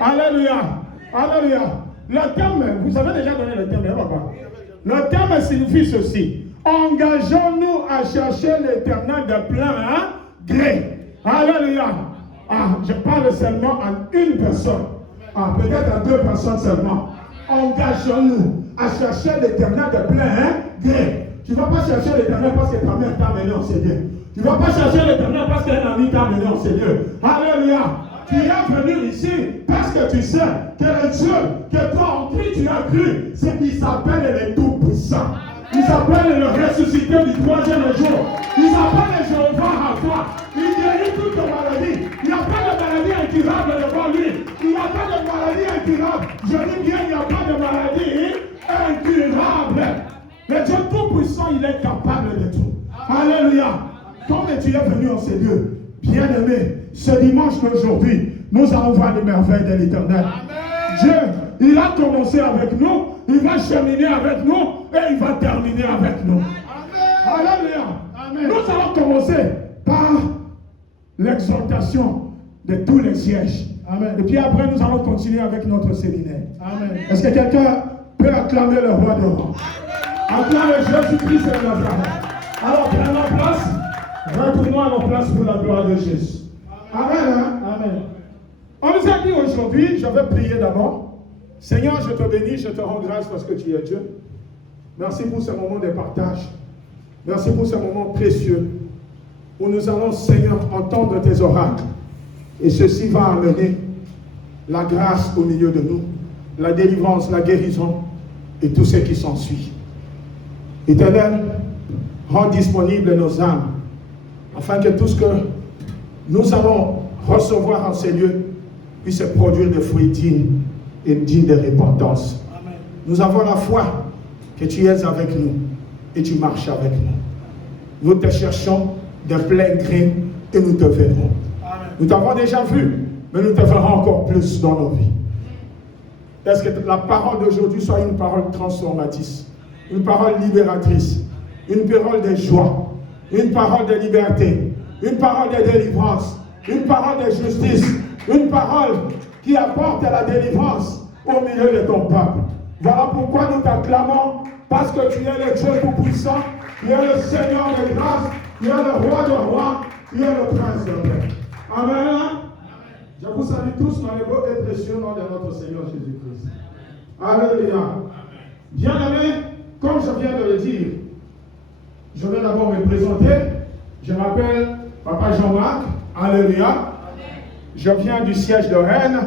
Alléluia. Alléluia. Le terme, vous avez déjà donné le terme, papa. Le terme signifie ceci. Engageons-nous à chercher l'Éternel de plein gré. Alléluia. Je parle seulement à une personne. Peut-être à 2 personnes seulement. Engageons-nous à chercher l'Éternel de plein gré. Tu ne vas pas chercher l'Éternel parce que ta mère t'a amené en Seigneur. Tu ne vas pas chercher l'Éternel parce qu'un ami t'a amené en Seigneur. Alléluia. Tu es venu ici parce que tu sais que le Dieu que toi en qui tu as cru, c'est qu'il s'appelle le Tout-Puissant. Il s'appelle le ressuscité du 3e jour. Il s'appelle le Jéhovah Rapha. Il guérit toutes les maladies. Il n'y a pas de maladie incurable devant lui. Il n'y a pas de maladie incurable. Je dis bien, il n'y a pas de maladie incurable. Le Dieu Tout-Puissant, il est capable de tout. Alléluia. Comme tu es venu en ces lieux, bien-aimé, ce dimanche d'aujourd'hui, nous allons voir les merveilles de l'Éternel. Dieu, il a commencé avec nous, il va cheminer avec nous et il va terminer avec nous. Amen. Alléluia. Amen. Nous allons commencer par l'exhortation de tous les sièges. Amen. Et puis après, nous allons continuer avec notre séminaire. Amen. Est-ce que quelqu'un peut acclamer le roi de roi? Acclamer Jésus-Christ et la gloire. Alors, prenons place. Retournons à nos places pour la gloire de Jésus. Amen. Amen. Amen. On nous a dit aujourd'hui, je vais prier d'abord. Seigneur, je te bénis, je te rends grâce parce que tu es Dieu. Merci pour ce moment de partage. Merci pour ce moment précieux où nous allons, Seigneur, entendre tes oracles. Et ceci va amener la grâce au milieu de nous, la délivrance, la guérison et tout ce qui s'ensuit. Éternel, rends disponibles nos âmes afin que tout ce que nous allons recevoir en ces lieux puisse produire des fruits dignes et dignes de repentance. Amen. Nous avons la foi que tu es avec nous et tu marches avec nous. Nous te cherchons de plein gré et nous te verrons. Amen. Nous t'avons déjà vu, mais nous te verrons encore plus dans nos vies. Est-ce que la parole d'aujourd'hui soit une parole transformatrice, une parole libératrice, une parole de joie, une parole de liberté, une parole de délivrance, une parole de justice, une parole qui apporte la délivrance au milieu de ton peuple. Voilà pourquoi nous t'acclamons, parce que tu es le Dieu Tout-Puissant, tu es le Seigneur de grâce, tu es le Roi de rois, tu es le Prince de paix. Amen. Je vous salue tous dans le beau et précieux nom de notre Seigneur Jésus-Christ. Alléluia. Bien-aimés, comme je viens de le dire, je vais d'abord me présenter. Je m'appelle Papa Jean-Marc. Alléluia. Je viens du siège de Rennes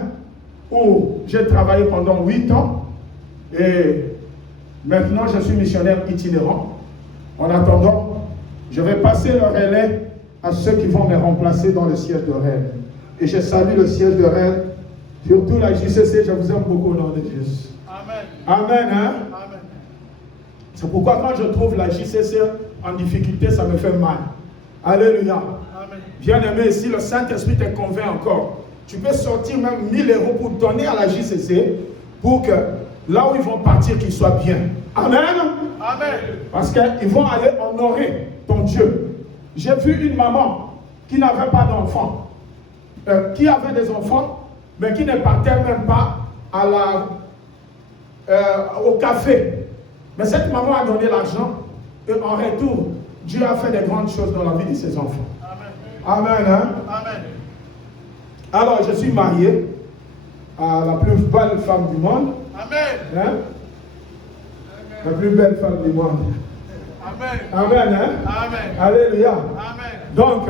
où j'ai travaillé pendant 8 ans. Et maintenant, je suis missionnaire itinérant. En attendant, je vais passer le relais à ceux qui vont me remplacer dans le siège de Rennes. Et je salue le siège de Rennes, surtout la JCC. Je vous aime beaucoup au nom de Jésus. Amen. Amen. Hein? Amen. C'est pourquoi quand je trouve la JCC en difficulté, ça me fait mal. Alléluia. Bien-aimé, si le Saint-Esprit te convainc encore, tu peux sortir même 1000 € pour donner à la JCC pour que là où ils vont partir, qu'ils soient bien. Amen. Amen. Parce qu'ils vont aller honorer ton Dieu. J'ai vu une maman qui n'avait pas d'enfants, qui avait des enfants, mais qui ne partait même pas à au café. Mais cette maman a donné l'argent et en retour, Dieu a fait des grandes choses dans la vie de ses enfants. Amen. Hein? Amen. Alors, je suis marié à la plus belle femme du monde. Amen. Hein? La plus belle femme du monde. Amen. Amen. Hein? Amen. Alléluia. Amen. Donc,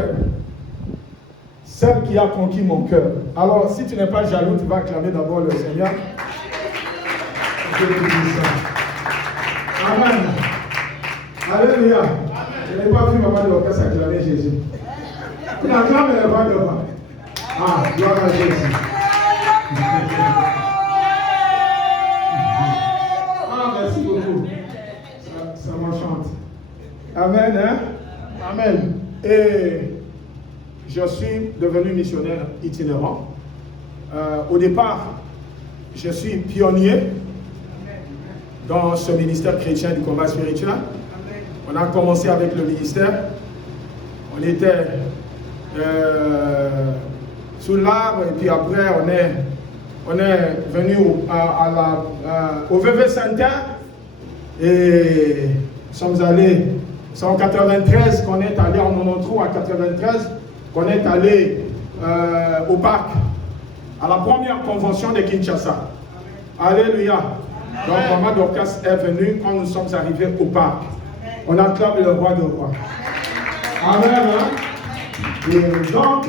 celle qui a conquis mon cœur. Alors, si tu n'es pas jaloux, tu vas acclamer d'abord le Seigneur. Je te dis ça. Amen. Alléluia. Amen. Je n'ai pas vu maman de l'orchestre acclamer Jésus. Tu n'acclames le roi de roi. Ah, gloire à Jésus. Ah, merci beaucoup. Ça m'enchante. Amen. Hein? Amen. Et je suis devenu missionnaire itinérant. Au départ, je suis pionnier dans ce ministère chrétien du combat spirituel. On a commencé avec le ministère. On était sous l'arbre et puis après On est venu au VV Center et nous sommes allés, c'est en 93 qu'on est allé, en 93 à 93, qu'on est allé au parc, à la première convention de Kinshasa. Alléluia. Donc Maman Dorcas est venue quand nous sommes arrivés au parc. On acclame le roi de rois. Amen. Hein? Et donc,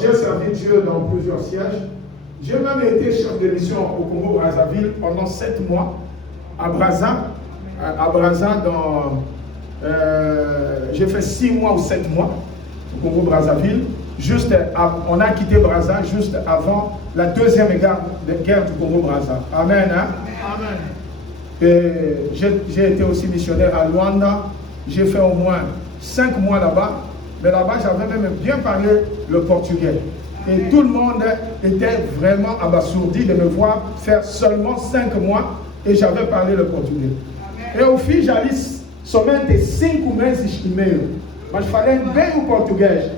j'ai servi Dieu dans plusieurs sièges. J'ai même été chef de mission au Congo-Brazzaville pendant 7 mois à Brazza. J'ai fait 6 mois ou 7 mois au Congo-Brazzaville. On a quitté Brazza juste avant la deuxième guerre du Congo-Brazza. Amen. Hein? Amen. Et j'ai été aussi missionnaire à Luanda. J'ai fait au moins 5 mois là-bas. Mais là-bas, j'avais même bien parlé le portugais. Et tout le monde était vraiment abasourdi de me voir faire seulement 5 mois et j'avais parlé le portugais. E eu fiz ali somente 5 meses e meio, mas falei bem o português.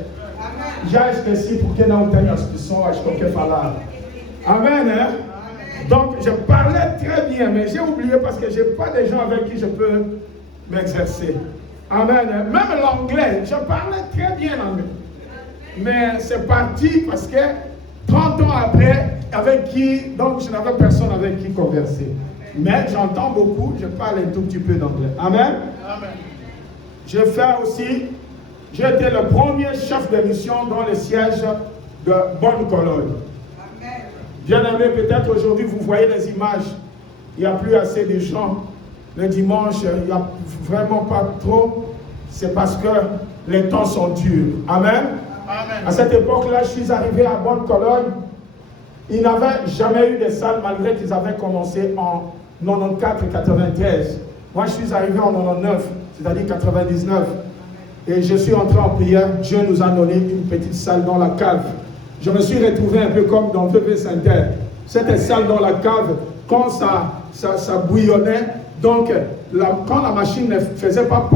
Já esqueci porque não tenho as pessoas com que falar. Amen, hein? Donc, je parlais très bien, mais j'ai oublié parce que je n'ai pas de gens avec qui je peux m'exercer. Amen. Même l'anglais, je parlais très bien l'anglais. Mais c'est parti parce que 30 ans après, donc je n'avais personne avec qui converser. Mais j'entends beaucoup, je parle un tout petit peu d'anglais. Amen. Amen. J'ai été le premier chef de mission dans le siège de Bonne-Cologne. Bien aimé, peut-être aujourd'hui vous voyez les images. Il n'y a plus assez de gens. Le dimanche, il n'y a vraiment pas trop. C'est parce que les temps sont durs. Amen. Amen. À cette époque-là, je suis arrivé à Bonne-Cologne. Ils n'avaient jamais eu de salle malgré qu'ils avaient commencé en 94-93. Moi, je suis arrivé en 99, c'est-à-dire 99. Et je suis entré en prière. Dieu nous a donné une petite salle dans la cave. Je me suis retrouvé un peu comme dans VV Center. Cette salle dans la cave, quand ça bouillonnait, donc quand la machine ne faisait pas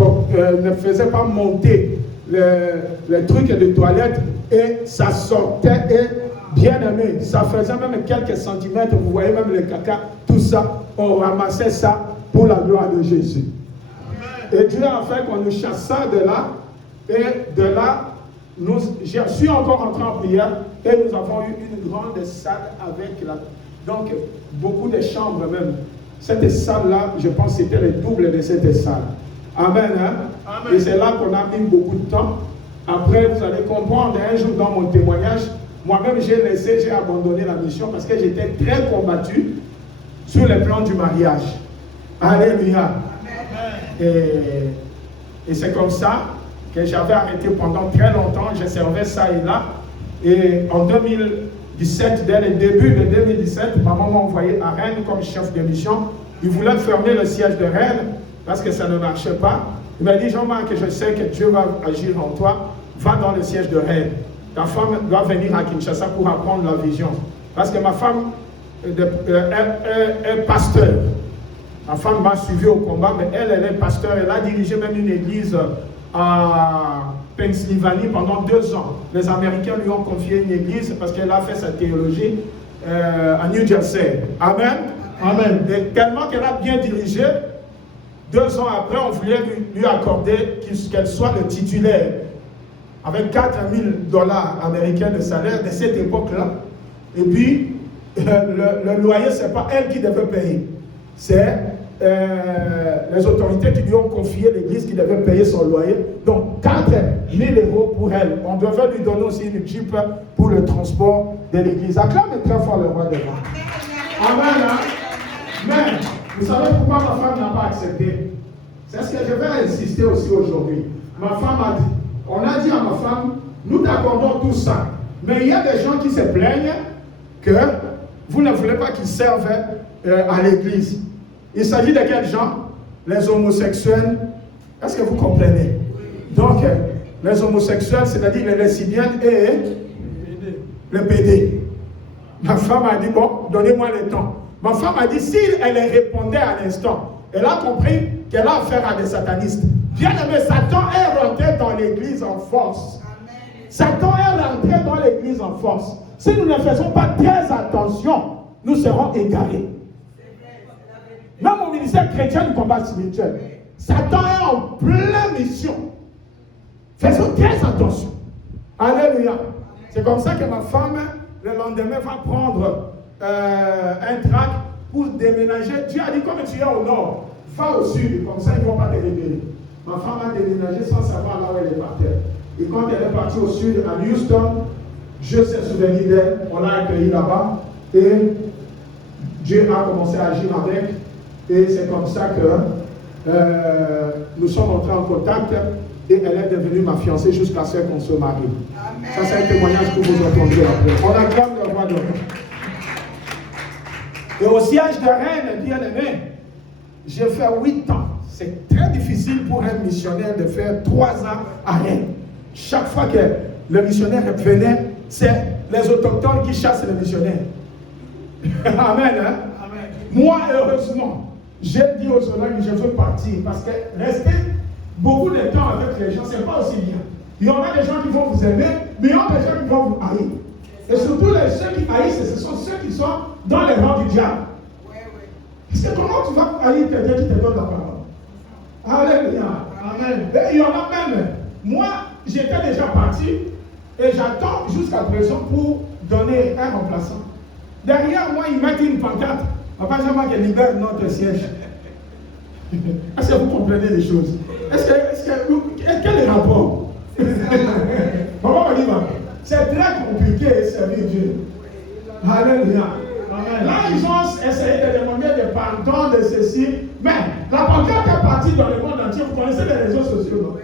monter les trucs de toilette et ça sortait et bien aimé, ça faisait même quelques centimètres, vous voyez même le caca, tout ça, on ramassait ça pour la gloire de Jésus. Et Dieu a fait qu'on nous chassa de là, et de là, je suis encore entré en prière, et nous avons eu une grande salle avec donc beaucoup de chambres même. Cette salle-là, je pense que c'était le double de cette salle. Amen. Hein? Amen. Et c'est là qu'on a mis beaucoup de temps. Après, vous allez comprendre, un jour dans mon témoignage, moi-même j'ai abandonné la mission parce que j'étais très combattu sur le plan du mariage. Alléluia. Et c'est comme ça que j'avais arrêté pendant très longtemps. Je servais ça et là. Et en 2017, dès le début de 2017, maman m'a envoyé à Rennes comme chef de mission. Il voulait fermer le siège de Rennes parce que ça ne marchait pas. Il m'a dit, Jean-Marc, je sais que Dieu va agir en toi. Va dans le siège de Rennes. Ta femme doit venir à Kinshasa pour apprendre la vision. Parce que ma femme est pasteur. Ma femme m'a suivi au combat, mais elle est pasteur. Elle a dirigé même une église à Pennsylvanie pendant 2 ans. Les Américains lui ont confié une église parce qu'elle a fait sa théologie à New Jersey. Amen. Amen. Et tellement qu'elle a bien dirigé, 2 ans après, on voulait lui accorder qu'elle soit le titulaire avec $4,000 américains de salaire de cette époque-là. Et puis, le loyer, ce n'est pas elle qui devait payer. C'est les autorités qui lui ont confié l'église qui devait payer son loyer. Donc, 4,000 € pour elle. On devait lui donner aussi une jeep pour le transport de l'église. Acclame très fort le roi des rois. Amen. Hein? Mais, vous savez pourquoi ma femme n'a pas accepté? C'est ce que je vais insister aussi aujourd'hui. Ma femme a dit, on a dit à ma femme, nous t'accordons tout ça. Mais il y a des gens qui se plaignent que vous ne voulez pas qu'ils servent à l'église. Il s'agit de quels gens? Les homosexuels. Est-ce que vous comprenez? Donc, les homosexuels, c'est-à-dire les lesbiennes et les PD. Ma femme a dit, bon, donnez-moi le temps. Ma femme a dit, si elle répondait à l'instant, elle a compris qu'elle a affaire à des satanistes. Bien aimé, Satan est rentré dans l'église en force. Satan est l'Église en force. Si nous ne faisons pas très attention, nous serons égarés. Même au ministère chrétien du combat spirituel, Satan est en pleine mission. Faisons très attention. Alléluia. C'est comme ça que ma femme, le lendemain, va prendre un trac pour déménager. Dieu a dit, comme tu es au nord, va au sud, comme ça ils ne vont pas te révéler. Ma femme a déménagé sans savoir là où elle est partie. Et quand elle est partie au sud, à Houston, Dieu s'est souvenu d'elle, on l'a accueillie là-bas, et Dieu a commencé à agir avec, et c'est comme ça que nous sommes entrés en contact, et elle est devenue ma fiancée jusqu'à ce qu'on se marie. Amen. Ça, c'est un témoignage que vous entendrez après. On acclame le roi de roi. Et au siège de Rennes, bien aimé, j'ai fait 8 ans. C'est très difficile pour un missionnaire de faire 3 ans à Rennes. Chaque fois que le missionnaire venait, c'est les autochtones qui chassent les missionnaires. Amen, hein? Amen. Moi, heureusement, j'ai dit aux Solènes que je veux partir parce que rester beaucoup de temps avec les gens, c'est pas aussi bien. Il y en a des gens qui vont vous aimer, mais il y en a des gens qui vont vous haïr. Et surtout, ceux qui haïssent, ce sont ceux qui sont dans les rangs du diable. Parce que comment tu vas haïr quelqu'un qui te donne la parole? Alléluia. Amen. Et il y en a même. Moi, j'étais déjà parti et j'attends jusqu'à présent pour donner un remplaçant. Derrière moi, il m'a dit une pancarte. Papa Jean-Marc libère notre siège. Est-ce que vous comprenez les choses? Quel est le rapport? Papa m'a dit, c'est très compliqué de servir Dieu. Alléluia. Amen. Là, ils ont essayé de demander des pardons de ceci, mais la pancarte est partie dans le monde entier. Vous connaissez les réseaux sociaux, non?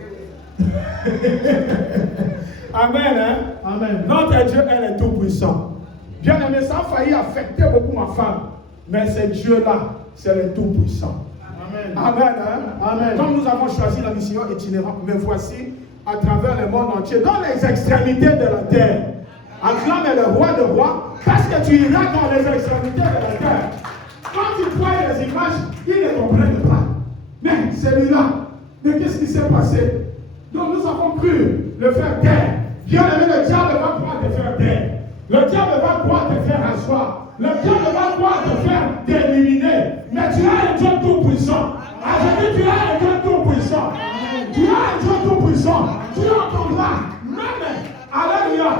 Amen, hein? Amen. Notre Dieu, elle est tout puissant. Bien aimé, ça a failli affecter beaucoup ma femme, mais c'est Dieu-là, c'est le tout puissant. Amen. Amen, hein? Amen. Comme nous avons choisi la mission itinérante, me voici à travers le monde entier, dans les extrémités de la terre. Acclame le roi de rois, parce que tu iras dans les extrémités de la terre. Quand tu vois les images, ils ne comprennent pas. Mais celui-là, mais qu'est-ce qui s'est passé? Donc nous avons cru le faire taire. Bien aimé, le diable va pouvoir te faire taire. Le diable va pouvoir te faire asseoir. Le diable va pouvoir te faire t'éliminer. Mais tu as un Dieu tout-puissant. Aujourd'hui, tu as un Dieu tout-puissant. Tu as un Dieu tout-puissant. Tu entendras. Même, alléluia.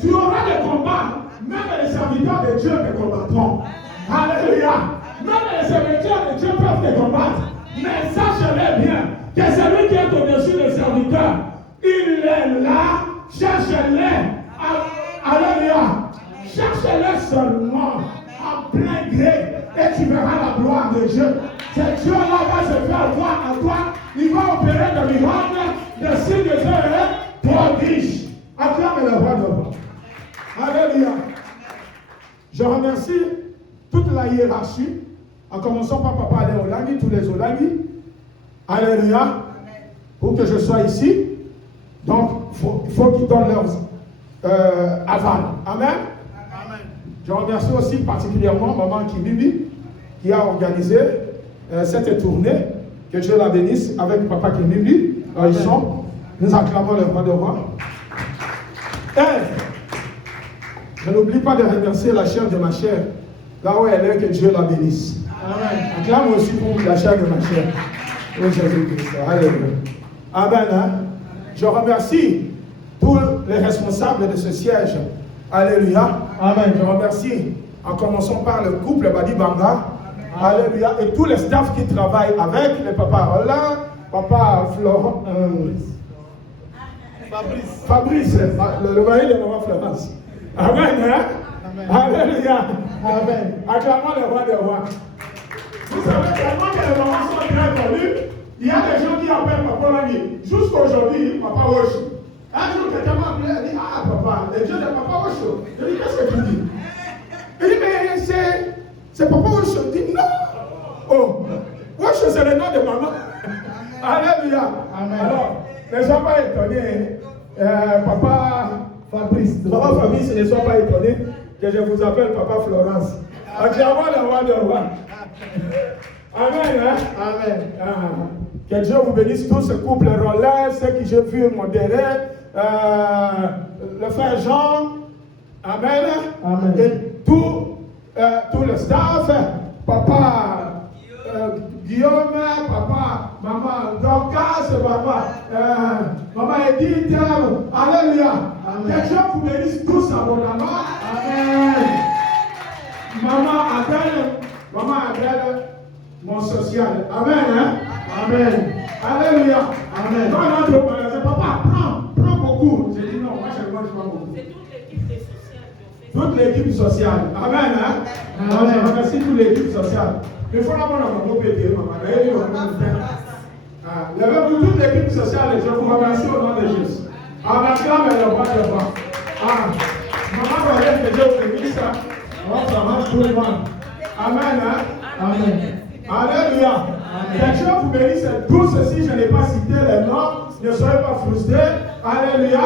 Tu auras des combats. Même les serviteurs de Dieu te combattront. Alléluia. Même les serviteurs de Dieu peuvent te combattre. Mais sachez-le bien que celui qui est au-dessus des serviteurs, il est là. Cherchez-le. Alléluia. Cherchez-le seulement en plein gré et tu verras la gloire de Dieu. Ce Dieu-là va se faire voir à toi. Il va opérer de miracles, de signes de Dieu prodiges. Acclame le roi de roi. Alléluia. Je remercie toute la hiérarchie, en commençant par Papa Alain Olani, tous les Olani. Alléluia. Pour que je sois ici. Donc, il faut qu'ils donnent leurs aval. Amen. Amen. Je remercie aussi particulièrement Maman Kimimi qui a organisé cette tournée. Que Dieu la bénisse avec Papa Kimimi. Ils sont. Nous acclamons le roi de roi. Et je n'oublie pas de remercier la chair de ma chair, là où elle est, que Dieu la bénisse. Amen. Acclame aussi pour la chair de ma chair. Oh Jésus-Christ. Alléluia. Amen. Hein? Je remercie tous les responsables de ce siège. Alléluia. Amen. Je remercie, en commençant par le couple Badi Banga. Alléluia. Et tous les staffs qui travaillent avec les papas Roland, papa Florent. Fabrice, le mari de maman Florence. Amen, hein? Amen. Alléluia. Amen. Acclamons le roi des rois. Vous savez tellement que les mamans sont très connues, il y a des gens qui appellent Papa Lani. Jusqu'aujourd'hui, Papa Osho. Un jour, quelqu'un m'a appelé, il dit, ah papa, le Dieu de Papa Osho. Je dis, qu'est-ce que tu dis? Il dit, mais c'est Papa Osho. Il dit, non. Oh, Osho, c'est le nom de maman. Alléluia. Amen. Alors, ne sois pas étonné, Papa Fabrice. Papa Fabrice, ne sois pas étonné que je vous appelle Papa Florence. Acclamons le roi de roi. Amen. Hein? Amen. Que Dieu vous bénisse tous ce couple Rollin, ceux qui j'ai vu modérer. le frère Jean, amen, Amen. et tout le staff, papa Guillaume, papa, maman Dorcas, papa, maman Edith, alléluia. Que Dieu vous bénisse tous abondamment. Amen. Maman Adèle, mon social. Amen. Hein? Amen. Alléluia. Amen. Papa, prends beaucoup. J'ai dit non, moi je ne mange pas beaucoup. C'est toute l'équipe des sociales qui ont fait. Toute l'équipe sociale. Amen. Hein? Amen. Merci toute l'équipe sociale. Il faut la bonne maman péter, maman. Levez-vous toute l'équipe sociale, je vous remercie au nom de Jésus. En acclame le roi de roi. Maman va dire que Dieu vous bénisse. On va marche tout le monde. Amen. Hein? Amen. Alléluia. Que Dieu vous bénisse. Tout ceci, je n'ai pas cité les noms. Ne soyez pas frustrés. Alléluia.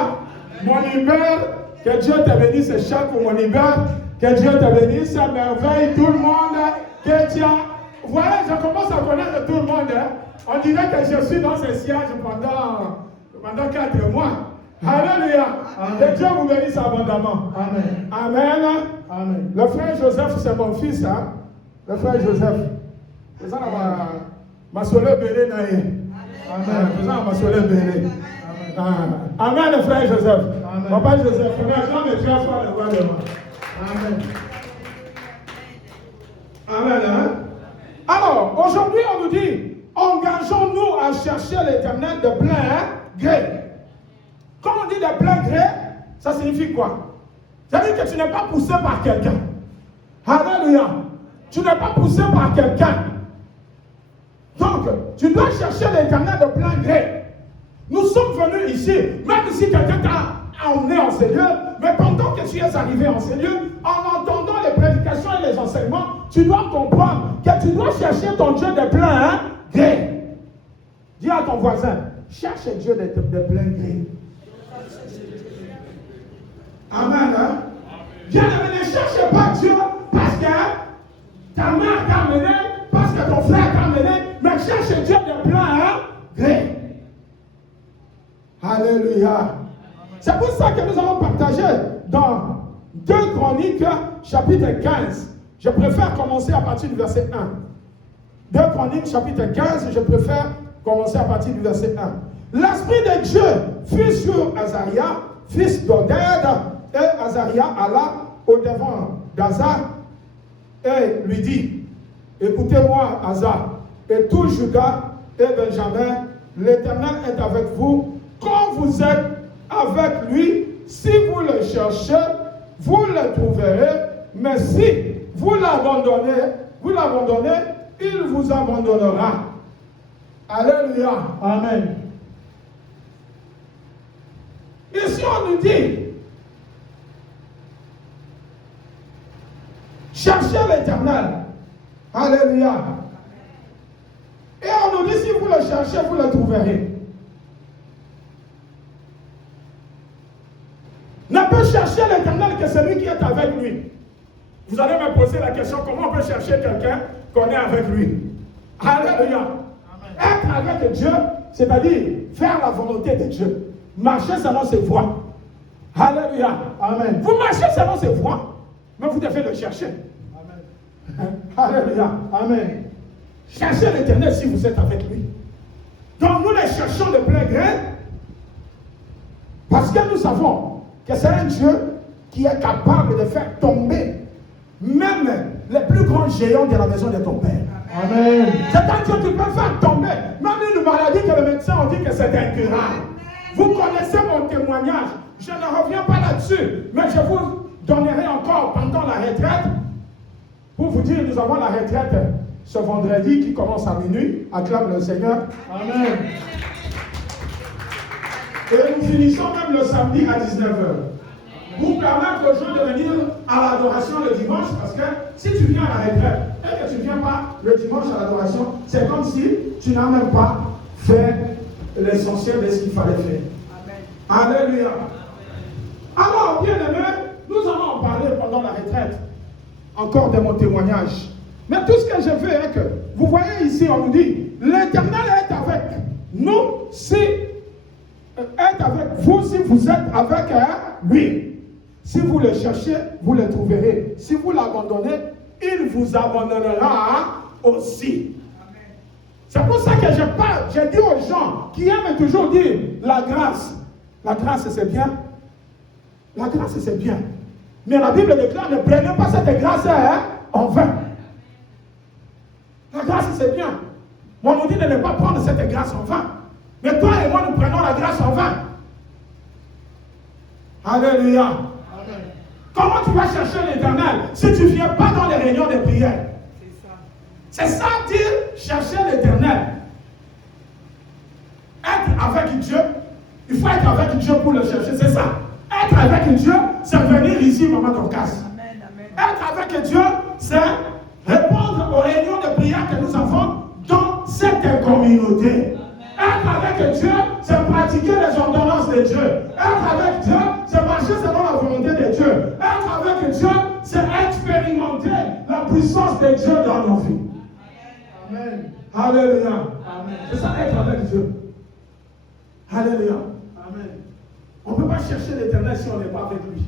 Mon Hubert, que Dieu te bénisse. Chaque mon Hubert, que Dieu te bénisse. Merveille, tout le monde. Que Dieu. Voilà, je commence à connaître tout le monde. Hein. On dirait que je suis dans ce siège pendant 4 mois. Alléluia. Que Dieu vous bénisse abondamment. Amen. Amen. Amen. Le frère Joseph, c'est mon fils. Hein? Le frère Joseph. C'est ça, ma soeur Bélé naïe. Amen. C'est ça, ma soeur Bélé. Amen, le frère Joseph. Amen. Papa Joseph, frère Jean, mais tu as foi le roi de moi. Amen. Amen. Hein? Alors, aujourd'hui, on nous dit, engageons-nous à chercher l'Éternel de plein gré. Quand on dit de plein gré, ça signifie quoi? Ça veut dire que tu n'es pas poussé par quelqu'un. Alléluia. Tu n'es pas poussé par quelqu'un. Donc, tu dois chercher l'Éternel de plein gré. Nous sommes venus ici, même si quelqu'un t'a emmené en ces lieux, mais pendant que tu es arrivé en ces lieux, en entendant les prédications et les enseignements, tu dois comprendre que tu dois chercher ton Dieu de plein gré. Dis à ton voisin, cherche Dieu de plein gré. Amen. Hein? Bien-aimé, ne cherche pas Dieu parce que ta mère t'a amené, parce que ton frère t'a amené, mais cherche Dieu de plein gré. Alléluia. C'est pour ça que nous allons partager dans 2 Chroniques, chapitre 15. Je préfère commencer à partir du verset 1. 2 Chroniques, chapitre 15, je préfère commencer à partir du verset 1. L'Esprit de Dieu fut sur Azaria, fils d'Oded, et Azaria alla au-devant d'Aza et lui dit, écoutez-moi, Aza, et tout Juda et Benjamin, l'Éternel est avec vous. Quand vous êtes avec lui, si vous le cherchez, vous le trouverez. Mais si vous l'abandonnez, il vous abandonnera. Alléluia. Amen. Ici, on nous dit, cherchez l'Éternel. Alléluia. Et on nous dit, si vous le cherchez, vous le trouverez. Ne peut chercher l'Éternel que celui qui est avec lui. Vous allez me poser la question, comment on peut chercher quelqu'un qu'on est avec lui? Alléluia. Être avec Dieu, c'est-à-dire faire la volonté de Dieu. Marcher selon ses voies. Alléluia. Amen. Vous marchez selon ses voies, mais vous devez le chercher. Amen. Alléluia. Amen. Cherchez l'Éternel si vous êtes avec lui. Donc nous les cherchons de plein gré parce que nous savons que c'est un Dieu qui est capable de faire tomber même les plus grands géants de la maison de ton Père. Amen. C'est un Dieu qui peut faire tomber même une maladie que le médecin a dit que c'est incurable. Vous connaissez mon témoignage. Je ne reviens pas là-dessus, mais je vous donnerai encore pendant la retraite pour vous dire, nous avons la retraite ce vendredi qui commence à minuit. Acclame le Seigneur. Amen. Et nous finissons même le samedi à 19h. Pour permettre aux gens de venir à l'adoration le dimanche, parce que si tu viens à la retraite et que tu ne viens pas le dimanche à l'adoration, c'est comme si tu n'as même pas fait l'essentiel de ce qu'il fallait faire. Amen. Alléluia. Alors, bien aimé, nous allons en parler pendant la retraite. Encore de mon témoignage. Mais tout ce que je veux est que, vous voyez ici, on nous dit, l'Éternel est avec nous si être est avec vous, si vous êtes avec lui. Si vous le cherchez, vous le trouverez. Si vous l'abandonnez, il vous abandonnera aussi. C'est pour ça que j'ai dit aux gens qui aiment toujours dire la grâce c'est bien. La grâce c'est bien. Mais la Bible déclare, ne prenez pas cette grâce en vain. La grâce c'est bien. Mais on nous dit de ne pas prendre cette grâce en vain. Mais toi et moi nous prenons la grâce en vain. Alléluia. Amen. Comment tu vas chercher l'Éternel si tu ne viens pas dans les réunions de prière? C'est ça dire chercher l'Éternel. Être avec Dieu, il faut être avec Dieu pour le chercher, c'est ça. Être avec Dieu, c'est venir ici, Maman Dorcas. Être avec Dieu, c'est répondre aux réunions de prière que nous avons dans cette communauté. Être avec Dieu, c'est pratiquer les ordonnances de Dieu. Être avec Dieu, c'est marcher selon la volonté de Dieu. Être avec Dieu, c'est expérimenter la puissance de Dieu dans nos vies. Amen. Alléluia. Amen. C'est ça être avec Dieu. Alléluia. Amen. On ne peut pas chercher l'Éternel si on n'est pas avec lui.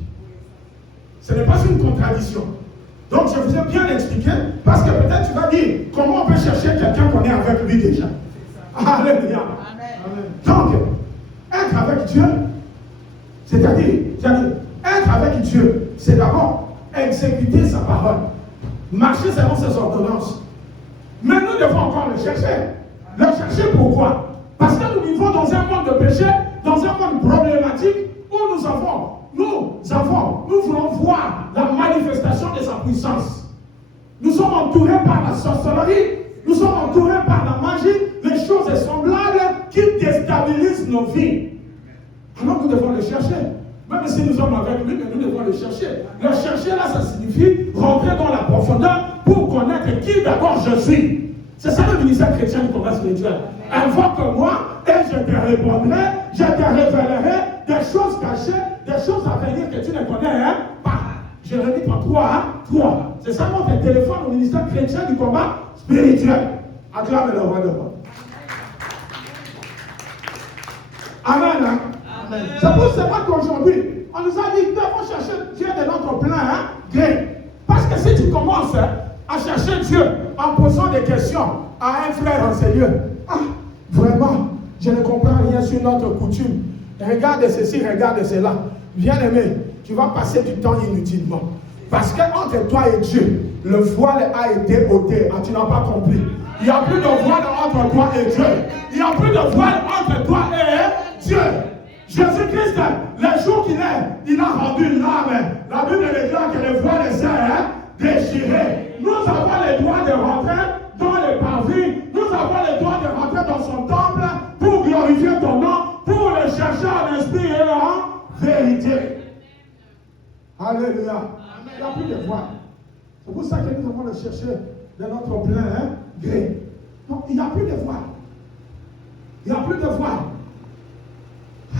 Ce n'est pas une contradiction. Donc je vous ai bien expliqué, parce que peut-être tu vas dire, comment on peut chercher quelqu'un qu'on est avec lui déjà? Alléluia. Amen. Donc, être avec Dieu, c'est-à-dire, être avec Dieu, c'est d'abord exécuter sa parole, marcher selon ses ordonnances. Mais nous devons encore le chercher. Le chercher pourquoi? Parce que nous vivons dans un monde de péché, dans un monde problématique, où nous voulons voir la manifestation de sa puissance. Nous sommes entourés par la sorcellerie, nous sommes entourés par la magie, les choses semblables qui déstabilisent nos vies. Alors nous devons le chercher. Même si nous sommes avec lui, mais nous devons le chercher. Le chercher là, ça signifie rentrer dans la profondeur pour connaître qui d'abord je suis. C'est ça le ministère chrétien du combat spirituel. Invoque-moi et je te répondrai, je te révélerai des choses cachées, des choses à venir que tu ne connais pas. Jérémie 3. C'est ça notre téléphone au ministère chrétien du combat spirituel. Acclame le roi de roi. Amen. Amen. C'est pour cela qu'aujourd'hui, on nous a dit que nous devons chercher Dieu de notre plein gré. Parce que si tu commences à chercher Dieu en posant des questions à un frère en ces lieux, vraiment, je ne comprends rien sur notre coutume. Regarde ceci, regarde cela. Bien-aimé, tu vas passer du temps inutilement. Parce qu'entre toi et Dieu, le voile a été ôté. Tu n'as pas compris. Il n'y a plus de voile entre toi et Dieu. Il n'y a plus de voile entre toi et Dieu. Jésus-Christ, le jour il a rendu l'âme. La Bible déclare que le voile s'est déchiré. Nous avons le droit de rentrer dans le parvis. Nous avons le droit de rentrer dans son temple pour glorifier ton nom, pour le chercher en esprit et en vérité. Alléluia. Il n'y a plus de voile. C'est pour ça que nous devons le chercher de notre plein gré. Non, il n'y a plus de voile. Il n'y a plus de voile.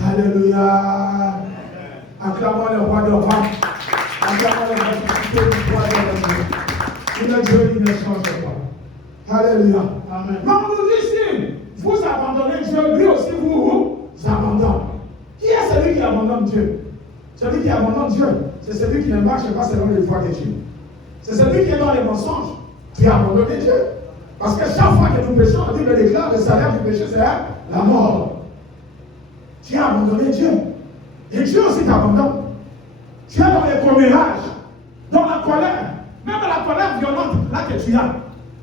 Alléluia. Acclamons le roi de roi. Acclamons le roi de roi. Il est Dieu, il ne change pas. Alléluia. Amen. Mais on nous dit ici, vous abandonnez Dieu, lui aussi vous abandonne. Qui est celui qui abandonne Dieu? Celui qui abandonne Dieu, c'est celui qui ne marche pas selon les voies de Dieu. C'est celui qui est dans les mensonges qui a abandonné Dieu. Parce que chaque fois que nous péchons, la Bible déclare le salaire du péché, c'est la mort. Tu as abandonné Dieu. Et Dieu aussi t'abandonne. Tu es dans les commérages, dans la colère. Même la colère violente, là que tu as.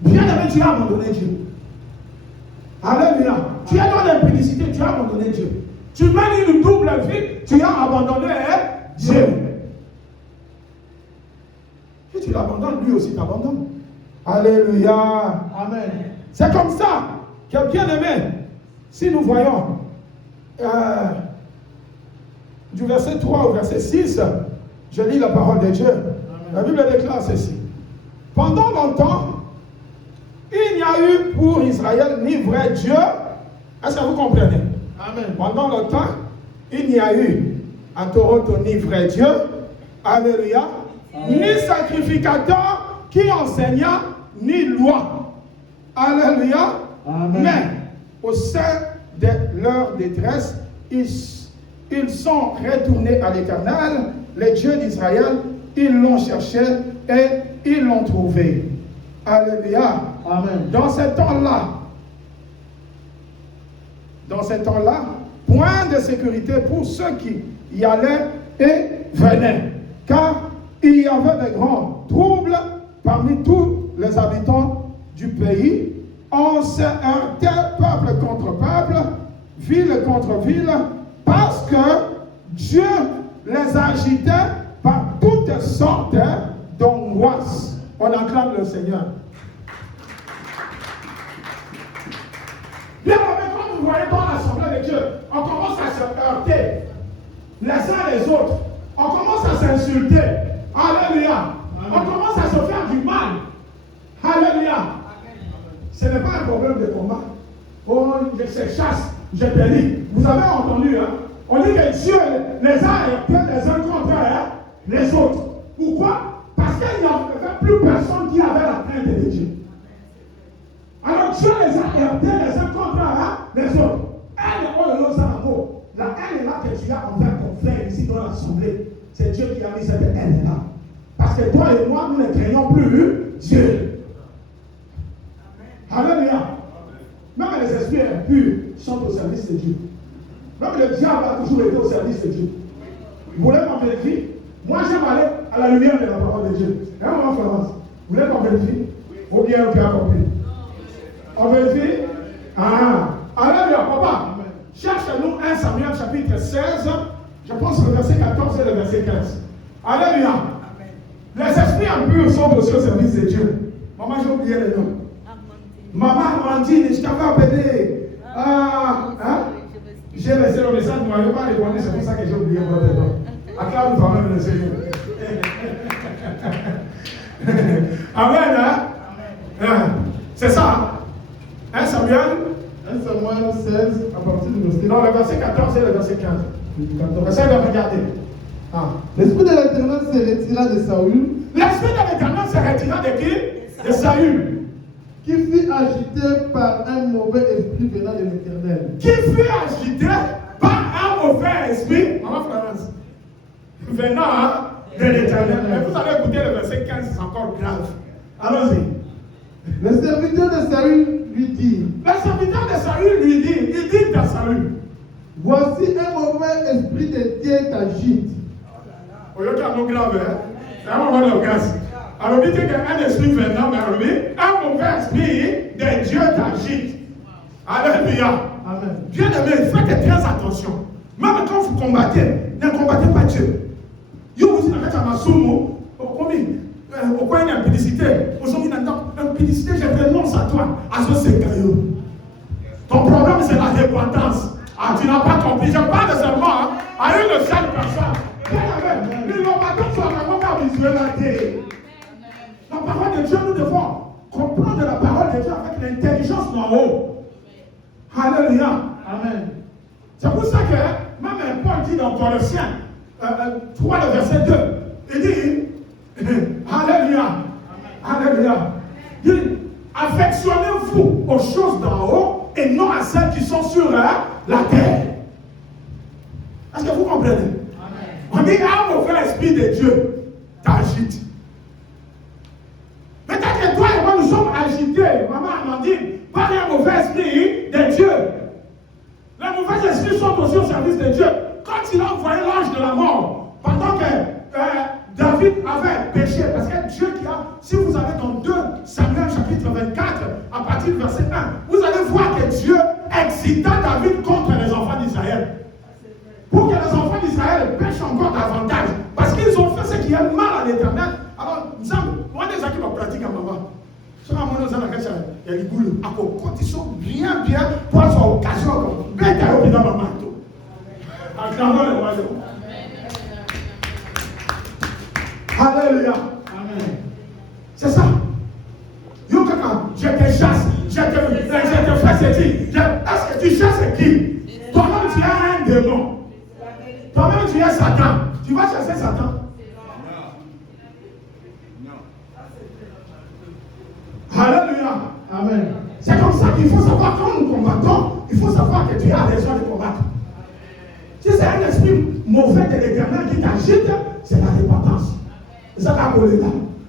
Bien aimé, tu as abandonné Dieu. Alléluia. Tu es dans l'impudicité, tu as abandonné Dieu. Tu mènes une double vie, tu as abandonné Dieu. Si tu l'abandonnes, lui aussi t'abandonne. Alléluia. Amen. C'est comme ça que, bien aimé, si nous voyons du verset 3 au verset 6, je lis la parole de Dieu. Amen. La Bible déclare ceci. Pendant longtemps, il n'y a eu pour Israël ni vrai Dieu. Est-ce que vous comprenez? Amen. Pendant longtemps, il n'y a eu à Toronto ni vrai Dieu. Alléluia. Amen. Ni sacrificateur qui enseigna, ni loi. Alléluia. Amen. Mais au sein de leur détresse, ils ils sont retournés à l'Éternel, les dieux d'Israël, ils l'ont cherché et ils l'ont trouvé. Alléluia. Amen. Dans ce temps-là, point de sécurité pour ceux qui y allaient et venaient, car il y avait de grands troubles parmi tous les habitants du pays. On se heurtait peuple contre peuple, ville contre ville, parce que Dieu les agitait par toutes sortes d'angoisses. On acclame le Seigneur. Bien, quand vous voyez dans l'Assemblée de Dieu, on commence à se heurter les uns les autres. On commence à s'insulter. Alléluia. On commence à se faire du mal. Alléluia. Ce n'est pas un problème de combat. Oh, je se chasse, je te dis. Vous avez entendu, hein? On dit que Dieu les a heurtés les uns contre les autres. Pourquoi? Parce qu'il n'y avait plus personne qui avait la crainte de Dieu. Alors Dieu les a heurtés les uns contre les autres. La haine là que tu as envers ton frère ici dans l'assemblée, c'est Dieu qui a mis cette haine là. Parce que toi et moi, nous ne craignons plus Dieu. Alléluia. Même les esprits impurs sont au service de Dieu. Même le diable a toujours été au service de Dieu. Vous voulez qu'on vérifie? Moi, j'aime aller à la lumière de la parole de Dieu. Et on Florence, vous voulez qu'on vérifie? Ou bien on a compris? On vérifie? Ah! Alléluia, papa! Cherche-nous 1 Samuel chapitre 16, je pense le verset 14 et le verset 15. Alléluia! Les esprits impurs sont aussi au service de Dieu. Maman, j'ai oublié le nom. Maman Amandine, je t'avais appelé. J'ai laissé le message, vous ne m'avez pas répondu, c'est pour ça que j'ai oublié votre nom. Acclame toi-même le Seigneur. Amen, hein? C'est ça. 1 Samuel 16, à partir du verset. Non, le verset 14 et le verset 15. Essaye de regarder. L'esprit de l'Éternel se retira de Saül. L'esprit de l'Éternel se retira de qui? De Saül. Qui fut agité par un mauvais esprit venant de l'Éternel. Qui fut agité par un mauvais esprit, Maman Florence, venant de l'Éternel. Mais vous allez écouter le verset 15, c'est encore grave. Allons-y. Le serviteur de Saül lui dit. Le serviteur de Saül lui dit, il dit à Saül, voici un mauvais esprit de Dieu t'agite. Au lieu qu'il y grave, c'est un moment de grâce. Alors, il dit qu'un esprit venant vers lui, un mauvais esprit de Dieu t'agite. Alléluia. Amen. Bien aimé, faites très attention. Même quand vous combattez, ne combattez pas Dieu. Yo, vous êtes en sumo, au coin de l'impudicité. Aujourd'hui, l'impudicité, je renonce à toi. À ce sécaillot. Ton problème, c'est la repentance. Ah, tu n'as pas compris. Je parle seulement à une seule personne. Bien aimé, nous n'avons pas vraiment pas visualiser. La parole de Dieu, nous devons comprendre la parole de Dieu avec l'intelligence d'en haut. Alléluia. Amen. C'est pour ça que même Paul dit dans Colossiens 3, le verset 2, il dit, Alléluia. Alléluia. Il dit, affectionnez-vous aux choses d'en haut et non à celles qui sont sur la terre. Est-ce que vous comprenez? Amen. On dit, un mauvais esprit de Dieu t'agite. Peut-être que toi et moi nous sommes agités, maman Amandine, par un mauvais esprit de Dieu. Les mauvais esprits sont aussi au service de Dieu. Quand il a envoyé l'ange de la mort, pendant que David avait péché, parce que Dieu qui a, si vous allez dans 2 Samuel chapitre 24, à partir du verset 1, vous allez voir que Dieu excita David contre les enfants d'Israël. Pour que les enfants d'Israël pêchent encore davantage. Parce qu'ils ont fait ce qui est mal à l'Éternel. Alors, nous sommes, moi des gens qui me pratiquent à maman. Sur un moment, nous allons faire il y a des boules. À vos conditions bien, pour avoir occasion, bien d'ailleurs, qui dans ma marteau. Acclamons le royaume. Alléluia. Amen. C'est ça. Yo, kaka, je te chasse, je te fais ceci. Est-ce que tu chasses qui? Toi-même, tu es un démon. Toi-même, tu es Satan. Tu vas chasser Satan. Alléluia. Amen. C'est comme ça qu'il faut savoir quand nous combattons, il faut savoir que tu as raison de combattre. Si c'est un esprit l'Éternel qui t'agite, c'est la repentance. C'est ça qu'a collé là.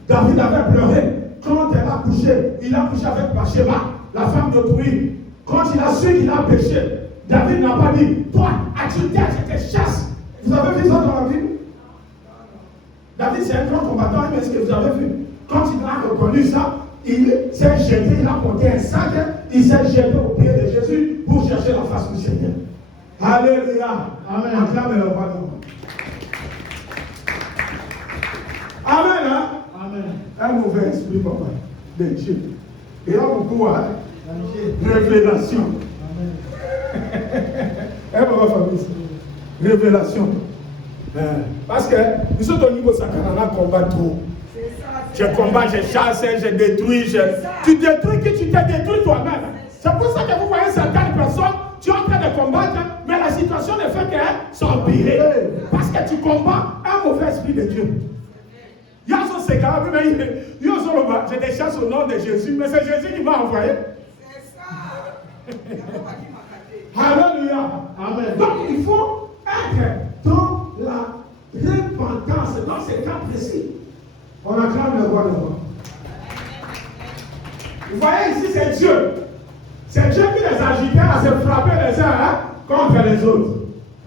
David avait pleuré quand elle a couché. Il a couché avec Bathsheba, la femme d'autrui. Quand il a su qu'il a péché, David n'a pas dit, toi, adultère, je te chasse. Vous avez vu ça dans la Bible? David, c'est un grand combattant, mais est-ce que vous avez vu? Quand il a reconnu ça, il s'est jeté, il a porté un sac, il s'est jeté au pied de Jésus pour chercher la face du Seigneur. Alléluia. Amen. Acclame le roi de roi. Amen. Hein? Amen. Un mauvais esprit, papa, de Dieu. Il y a beaucoup, hein? Révélation. Amen. Votre famille. Révélation. Parce que nous sommes au niveau sacré, on a combat trop. Je combats, je chasse, je détruis. Tu détruis qui tu t'es détruit toi-même. C'est pour ça que vous voyez certaines personnes, tu es en train de combattre, mais la situation ne fait qu'elles s'empirer. Parce que tu combats un mauvais esprit de Dieu. Il y a ce secret, mais je te chasse au nom de Jésus, mais c'est Jésus qui m'a envoyé. C'est ça. Alléluia. Amen. Donc il faut être dans la repentance, dans ces cas précis. On acclame le roi de roi. Vous voyez ici, c'est Dieu. C'est Dieu qui les agitait à se frapper les uns contre les autres.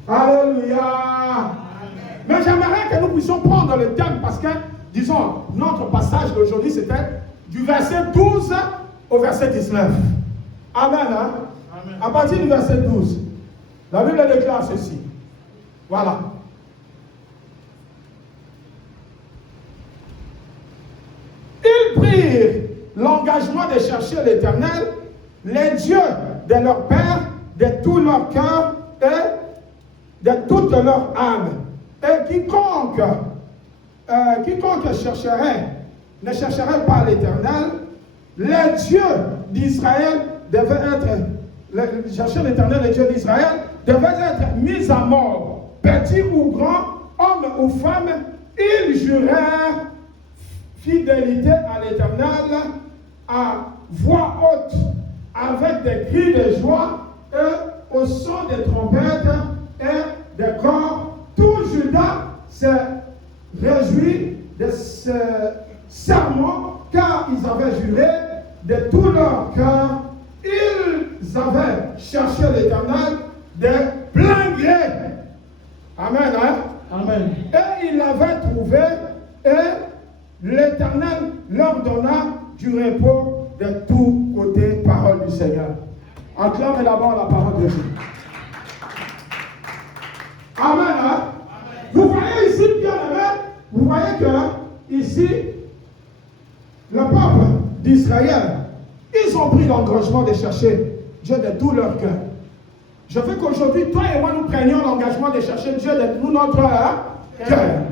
Alléluia. Mais j'aimerais que nous puissions prendre le thème parce que, disons, notre passage d'aujourd'hui, c'était du verset 12 au verset 19. Amen. Hein? Amen. À partir du verset 12, la Bible déclare ceci. Voilà. Ils prirent l'engagement de chercher l'Éternel, les dieux de leur père, de tout leur cœur et de toute leur âme. Et quiconque ne chercherait pas l'Éternel, les dieux d'Israël devaient être, chercher l'Éternel, les dieux d'Israël devaient être mis à mort, petit ou grand, homme ou femme, ils jurèrent fidélité à l'Éternel à voix haute, avec des cris de joie et au son des trompettes et des corps. Tout Juda s'est réjoui de ce serment, car ils avaient juré de tout leur cœur. Ils avaient cherché l'Éternel de plein gré. Amen. Hein? Amen. Et ils l'avaient trouvé, et l'Éternel leur donna du repos de tous côtés. Parole du Seigneur. Acclamez d'abord la parole de Dieu. Amen. Hein? Vous voyez ici, bien aimé, vous voyez que ici, le peuple d'Israël, ils ont pris l'engagement de chercher Dieu de tout leur cœur. Je veux qu'aujourd'hui, toi et moi, nous prenions l'engagement de chercher Dieu de tout notre cœur.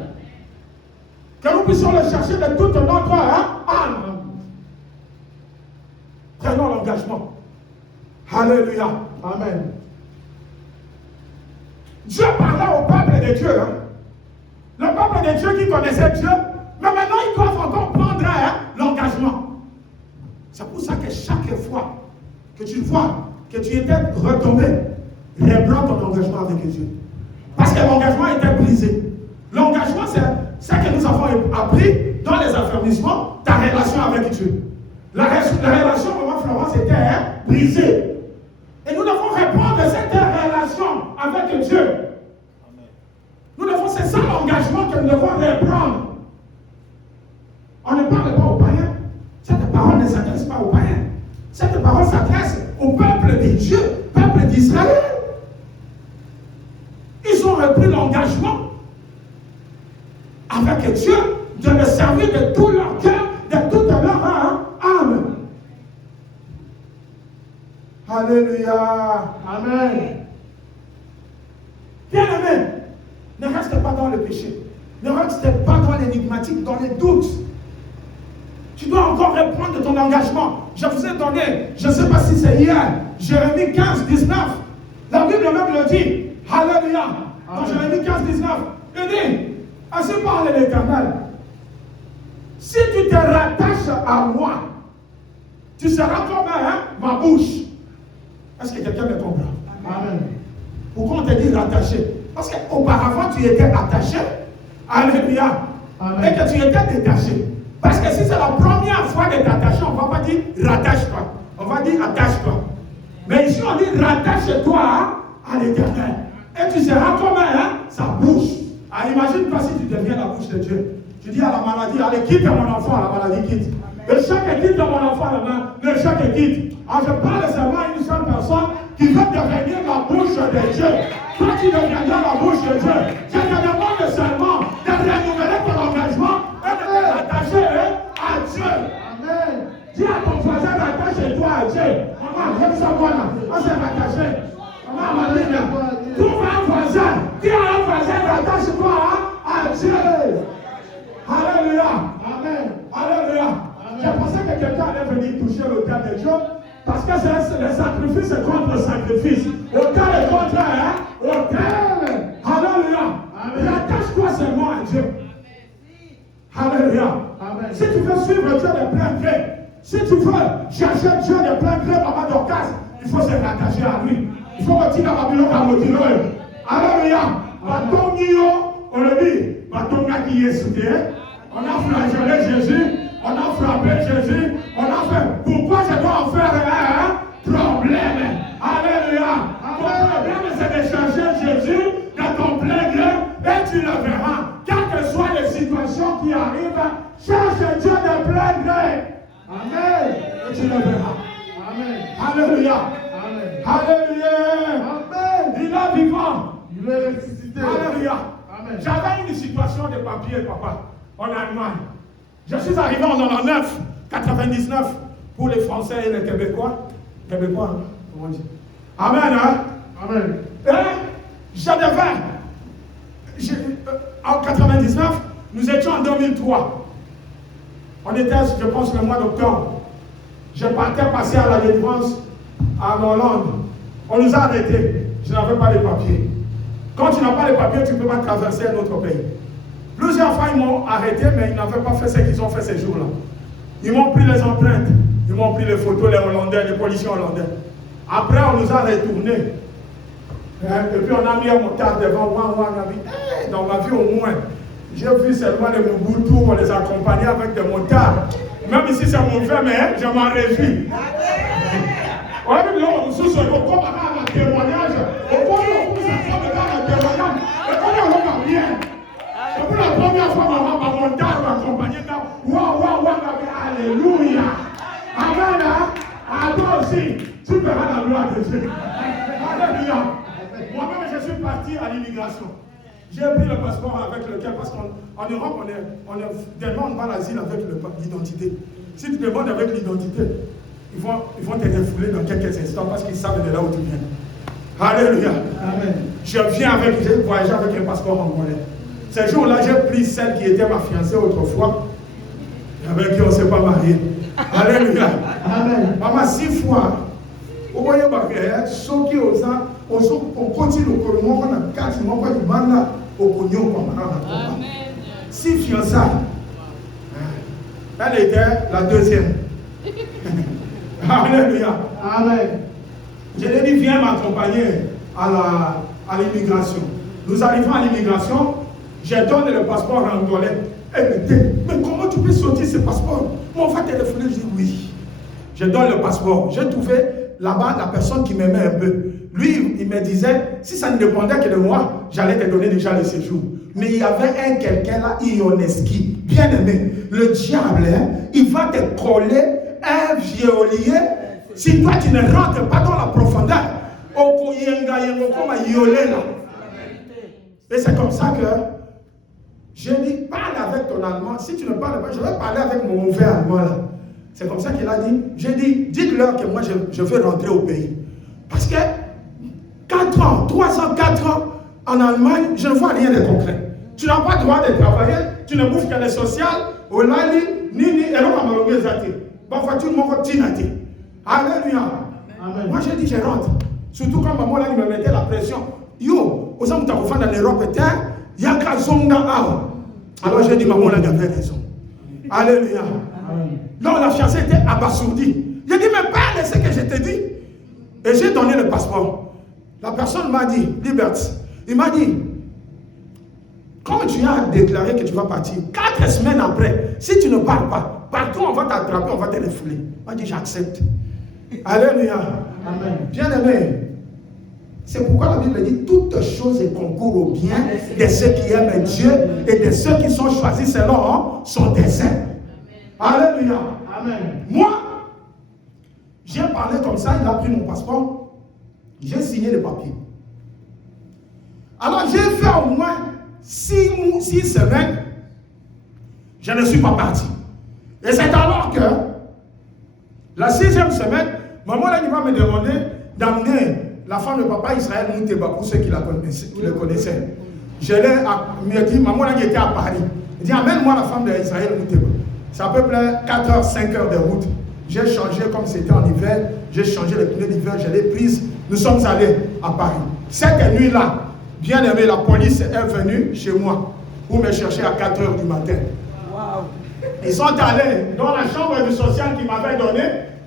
Que nous puissions le chercher de toute notre âme. Prenons l'engagement. Alléluia. Amen. Dieu parlait au peuple de Dieu. Le peuple de Dieu qui connaissait Dieu, mais maintenant ils doivent encore prendre l'engagement. C'est pour ça que chaque fois que tu vois que tu étais retombé, reprends ton engagement avec Dieu. Parce que l'engagement était brisé. L'engagement, c'est ce que nous avons appris dans les affermissements, ta relation avec Dieu. La relation, maman Florence, était brisée. Et nous devons reprendre cette relation avec Dieu. Nous devons, c'est ça l'engagement que nous devons reprendre. On ne parle pas aux païens. Cette parole ne s'adresse pas aux païens. Cette parole s'adresse au peuple de Dieu, peuple d'Israël. Ils ont repris l'engagement avec Dieu de le servir de tout leur cœur, de toute leur âme. Alléluia. Amen. Bien aimé, ne reste pas dans le péché. Ne reste pas dans l'énigmatique, dans les doutes. Tu dois encore reprendre ton engagement. Je vous ai donné, je ne sais pas si c'est hier, Jérémie 15, 19. La Bible même le dit. Alléluia. Dans Jérémie 15, 19, il dit, ainsi parle l'Éternel. Si tu te rattaches à moi, tu seras comme ma bouche. Est-ce que quelqu'un me comprend? Amen. Pourquoi on te dit rattaché? Parce qu'auparavant, tu étais attaché. Alléluia. Amen. Et que tu étais détaché. Parce que si c'est la première fois d'être attaché, on ne va pas dire rattache-toi. On va dire attache-toi. Mais ici, on dit rattache-toi à l'Éternel. Et tu seras comme sa bouche. Alors, imagine-toi si tu deviens la bouche de Dieu. Tu dis à la maladie, allez, quitte mon enfant, la maladie quitte. Le choc quitte mon enfant, le choc quitte. Alors, je parle seulement à une seule personne qui veut devenir la bouche de Dieu. Toi, tu deviendras la bouche de Dieu. Je te demande seulement de renouveler ton engagement et de te rattacher à Dieu. Amen. Dis à ton voisin, rattache-toi à Dieu. Maman, viens ça, voilà. On s'est rattaché. Maman, trouve un voisin. Dis à un voisin, rattache-toi à Dieu. Alléluia. Amen. Alléluia. Amen. J'ai pensé que quelqu'un allait venir toucher l'autel de Dieu. Parce que c'est le sacrifice contre le sacrifice. Autel est contre autel. Alléluia. Rattache-toi seulement à Dieu. Alléluia. Amen. Si tu veux suivre Dieu de plein gré, si tu veux chercher Dieu de plein gré, Maman Dorcas, il faut se rattacher à lui. Il faut retirer la Babylone à Motilo. Alléluia. Bâton Nio, on le dit, bâton qui est soutenu. On a flagellé Jésus, on a frappé Jésus, on a fait. Pourquoi je dois en faire un problème? Alléluia. Ton problème, c'est de chercher Jésus dans ton plein gré et tu le verras. Quelles que soient les situations qui arrivent, cherche Dieu de plein gré. Amen. Et tu le verras. Amen. Alléluia. Amen. Alléluia. Amen. Il est vivant. Il est ressuscité. Alléluia. Amen. J'avais une situation de papier, papa, en Allemagne. Je suis arrivé en 99, 99, pour les Français et les Québécois. Québécois, hein? Comment on dit? Amen, hein? Amen. Et je devais. En 99, nous étions en 2003. On était, je pense, le mois d'octobre. Je partais passer à la délivrance en Hollande. On nous a arrêtés. Je n'avais pas les papiers. Quand tu n'as pas les papiers, tu ne peux pas traverser un autre pays. Plusieurs fois, ils m'ont arrêté, mais ils n'avaient pas fait ce qu'ils ont fait ces jours-là. Ils m'ont pris les empreintes. Ils m'ont pris les photos, les Hollandais, les policiers hollandais. Après, on nous a retournés. Et puis, on a mis un motard devant moi. On a dit, dans ma vie, au moins, j'ai vu seulement les Mobutu, on les accompagnait avec des motards. Même si c'est mauvais, mais je m'en réjouis. On a vu on sous ce comme un témoignage. On voit on pousse un témoignage. Et comment on va bien? C'est pour la première fois, maman, mon dad m'accompagnait dans. Waouh, alléluia. Amen. À toi aussi, tu verras la gloire de Dieu. Alléluia. Moi-même, je suis parti à l'immigration. J'ai pris le passeport avec lequel, parce qu'en Europe, on demande pas l'asile avec l'identité. Si tu demandes avec l'identité, ils vont te refouler dans quelques instants parce qu'ils savent de là où tu viens. Alléluia. Amen. J'ai voyagé avec un passeport angolais. Ce jour-là, j'ai pris celle qui était ma fiancée autrefois, avec qui on ne s'est pas marié. Alléluia. Amen. Maman, 6 fois. Vous voyez, on continue le colombo, on a 4 mois, on a du mal au cognon. 6 fiançailles. Elle était la deuxième. Alléluia. Amen. Je lui ai dit, viens m'accompagner à l'immigration. Nous arrivons à l'immigration, je donne le passeport angolais. Elle me dit, mais comment tu peux sortir ce passeport? Moi, on va téléphoner, je dis oui. Je donne le passeport. J'ai trouvé là-bas la personne qui m'aimait un peu. Lui, il me disait, si ça ne dépendait que de moi, j'allais te donner déjà le séjour. Mais il y avait quelqu'un là, Ioneski, bien aimé. Le diable, il va te coller un violier si toi tu ne rentres pas dans la profondeur. Et c'est comme ça que j'ai dit, parle avec ton allemand. Si tu ne parles pas, je vais parler avec mon mauvais allemand là. C'est comme ça qu'il a dit. J'ai dit, dites-leur que moi je veux rentrer au pays. Parce que 4 ans, 3 ans, 4 ans en Allemagne, je ne vois rien de concret. Tu n'as pas le droit de travailler, tu ne bouffes que les sociales, au lali, nini, et l'on va me regarder. Bon, voiture, mon tinati. Alléluia. Amen. Moi j'ai dit, je rentre. Surtout quand maman là, il me mettait la pression. Yo, aux hommes, tu as dans l'Europe, il y a qu'à zonga. Alors j'ai dit, maman là, il avait raison. Alléluia. Donc la fiancée était abasourdie. J'ai dit, mais parle ce que je t'ai dit. Et j'ai donné le passeport. La personne m'a dit, Liberty, il m'a dit, Quand tu as déclaré que tu vas partir, 4 semaines après, si tu ne parles pas, partout on va t'attraper, on va te refouler. On dit j'accepte. Alléluia. Amen. Bien-aimé, c'est pourquoi la Bible dit toutes choses concourent au bien de ceux qui aiment Dieu et de ceux qui sont choisis selon son dessein. Alléluia. Amen. Moi, j'ai parlé comme ça, il a pris mon passeport, j'ai signé les papiers. Alors j'ai fait au moins 6 semaines, je ne suis pas parti. Et c'est alors que la 6e semaine, maman là, il va me demander d'amener la femme de papa Israël Mouteba pour ceux qui le connaissaient. Je l'ai dit, maman là, qui était à Paris. Il dit, amène-moi la femme d'Israël Mouteba. C'est à peu près 4 heures, 5 heures de route. J'ai changé, comme c'était en hiver, j'ai changé les pneus d'hiver, je l'ai prise. Nous sommes allés à Paris. Cette nuit-là, bien aimé, la police est venue chez moi pour me chercher à 4 heures du matin. Wow. Ils sont allés dans la chambre du social qu'ils m'avaient donné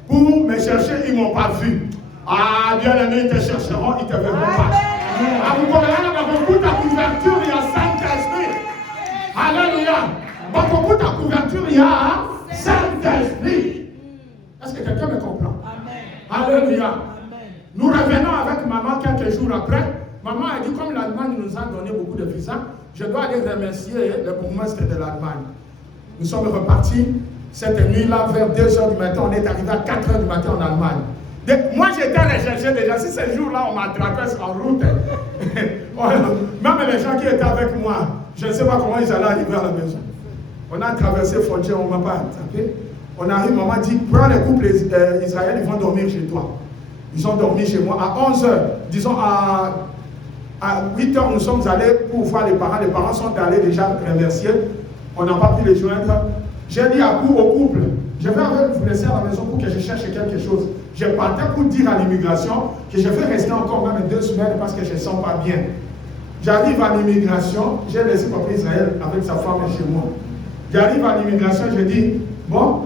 pour me chercher, ils ne m'ont pas vu. Ah, bien aimé, ils te chercheront, ils ne te verront pas. Ah, vous comprenez, beaucoup ta couverture, il y a Saint-Esprit. Alléluia. Beaucoup ta couverture, il y a Saint-Esprit. Est-ce que quelqu'un me comprend? Amen. Alléluia. Amen. Nous revenons avec maman quelques jours après. Maman a dit, comme l'Allemagne nous a donné beaucoup de visas, je dois aller remercier le bourgmestre de l'Allemagne. Nous sommes repartis cette nuit-là vers 2 heures du matin. On est arrivé à 4 heures du matin en Allemagne. Moi, j'étais recherché déjà. Si ce jour-là, on m'attrapait en route, même les gens qui étaient avec moi, je ne sais pas comment ils allaient arriver à la maison. On a traversé la frontière, on ne m'a pas attrapé. On arrive, maman dit, prends les couples Israël, ils vont dormir chez toi. Ils ont dormi chez moi à 11 heures. Disons à 8 heures, nous sommes allés pour voir les parents. Les parents sont allés déjà remercier. On n'a pas pu les joindre. J'ai dit au couple, je vais vous laisser à la maison pour que je cherche quelque chose. Je partais pour dire à l'immigration que je vais rester encore même 2 semaines parce que je ne sens pas bien. J'arrive à l'immigration, j'ai laissé papa Israël avec sa femme chez moi. J'arrive à l'immigration, je dis, bon,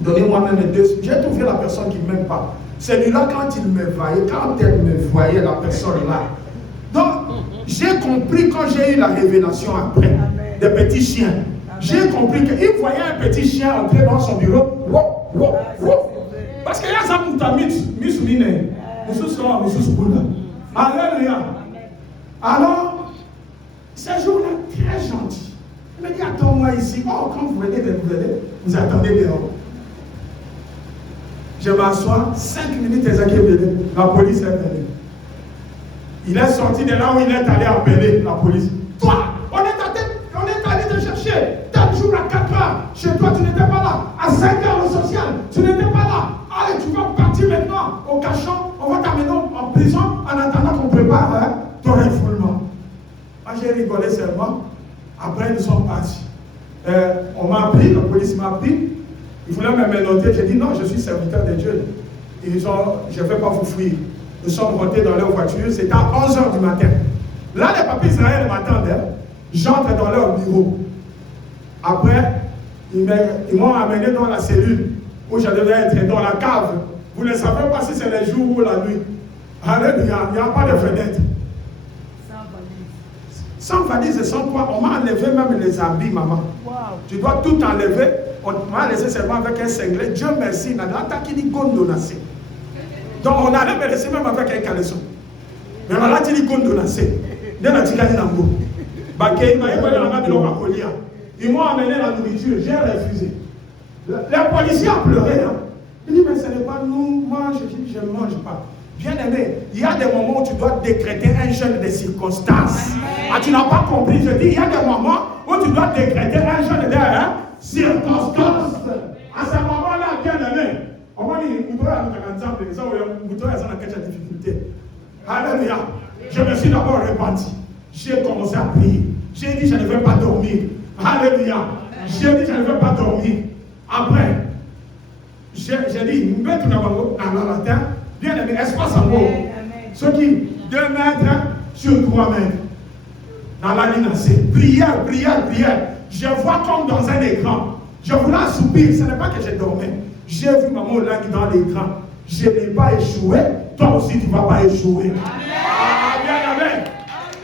donnez-moi même 2 semaines. J'ai trouvé la personne qui ne m'aime pas. Celui-là, quand il me voyait, quand elle me voyait, la personne-là. Donc, j'ai compris quand j'ai eu la révélation après, Amen. Des petits chiens. J'ai compris qu'il voyait un petit chien entrer dans son bureau. Parce qu'il y a ça pour ta mis-mine. Alléluia. Alors, ce jour-là, très gentil. Il me dit, attends-moi ici. Oh, quand vous venez de nous aider, vous attendez dehors. Je m'assois, 5 minutes, la police est venue. Il est sorti de là où il est allé appeler la police. Toi, on est allé te chercher. Tel jour à 4 heures, chez toi tu n'étais pas là. À 5 heures au social, tu n'étais pas là. Allez, tu vas partir maintenant au cachot. On va t'amener en prison en attendant qu'on prépare ton refoulement. Moi j'ai rigolé seulement. Après nous sommes partis. On m'a pris, la police m'a pris. Ils voulaient me menotter. J'ai dit non, je suis serviteur de Dieu. Ils ont, je ne vais pas vous fuir. Nous sommes montés dans leur voiture. C'était à 11 heures du matin. Là, les papiers Israël m'attendaient. J'entre dans leur bureau. Après, ils m'ont amené dans la cellule où je devais être, dans la cave. Vous ne savez pas si c'est le jour ou la nuit. Alléluia, il n'y a pas de fenêtre. Sans valise et sans quoi, on m'a enlevé même les habits, maman. Wow. Tu dois tout enlever. On m'a laissé seulement avec un singlet. Dieu merci. Donc on allait me laisser même avec un caleçon. Mais on a dit gondonacé. Ils m'ont amené la nourriture. J'ai refusé. Les policiers ont pleuré. Hein. Ils disent, mais ce n'est pas nous, mange. Je dis, je ne mange pas. Bien aimé, il y a des moments où tu dois décréter un jeûne de circonstances. Ah, tu n'as pas compris. Je dis, il y a des moments où tu dois décréter un jeûne de circonstances. À ce moment-là, bien aimé, on va dire, vous devez ensemble, vous devez avoir quelque difficulté. Alléluia. Je me suis d'abord repenti. J'ai commencé à prier. J'ai dit, je ne vais pas dormir. Alléluia. J'ai dit, je ne vais pas dormir. Après, j'ai dit, maintenant, à la terre, bien aimé, espace en haut. Ce qui, 2 mètres sur 3 mètres. Dans la ligne, c'est prière, prière, prière. Je vois comme dans un écran. Je voulais assoupir. Ce n'est pas que je dormais. J'ai vu maman langue dans l'écran. Je n'ai pas échoué. Toi aussi, tu ne vas pas échouer. Ah, bien aimé.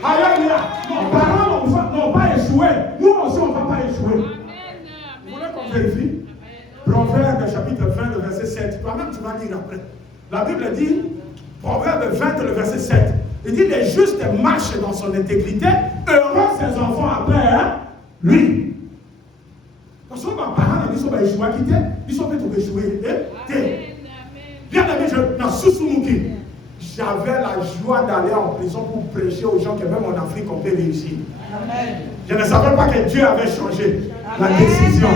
Alléluia. Nos parents n'ont pas échoué. Nous aussi, on ne va pas échouer. Vous voulez qu'on vérifie? Proverbe chapitre 20, le verset 7. Toi-même, tu vas lire après. La Bible dit, Proverbe 20, le verset 7. Il dit, les justes marchent dans son intégrité, heureux ses enfants après lui. Parce que mes parents, ils sont échoués, ils sont peut-être échoués. Bien aimé, j'avais la joie d'aller en prison pour prêcher aux gens que même en Afrique, on peut réussir. Amen. Je ne savais pas que Dieu avait changé la décision.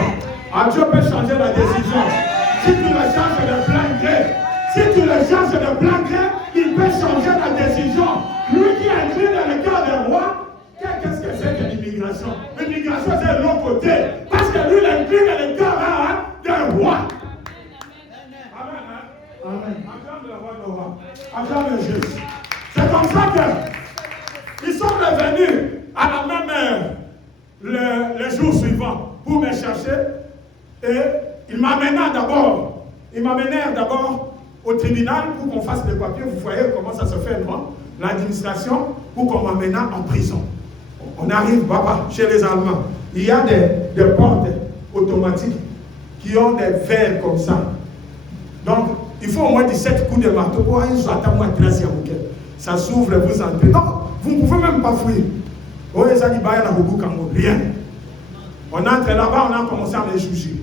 Ah, Dieu peut changer la décision. Si tu le changes de plein gré, il peut changer la décision. Lui qui a écrit dans le cœur des rois, qu'est-ce que c'est que l'immigration? L'immigration, c'est de l'autre côté. Parce que lui, il a écrit dans le cœur des rois. Amen. Acclame le roi de roi. Acclame le juste. C'est comme ça qu'ils sont revenus à la même heure le jour suivant pour me chercher. Et ils m'amenèrent d'abord au tribunal pour qu'on fasse les papiers. Vous voyez comment ça se fait, non? L'administration, pour qu'on m'amène en prison. On arrive, papa, chez les Allemands. Il y a des portes automatiques qui ont des verres comme ça. Donc, il faut au moins 17 coups de marteau pour aller sur la table. Ça s'ouvre, vous entrez. Donc, vous ne pouvez même pas fuir. Rien. On entre là-bas, on a commencé à les juger.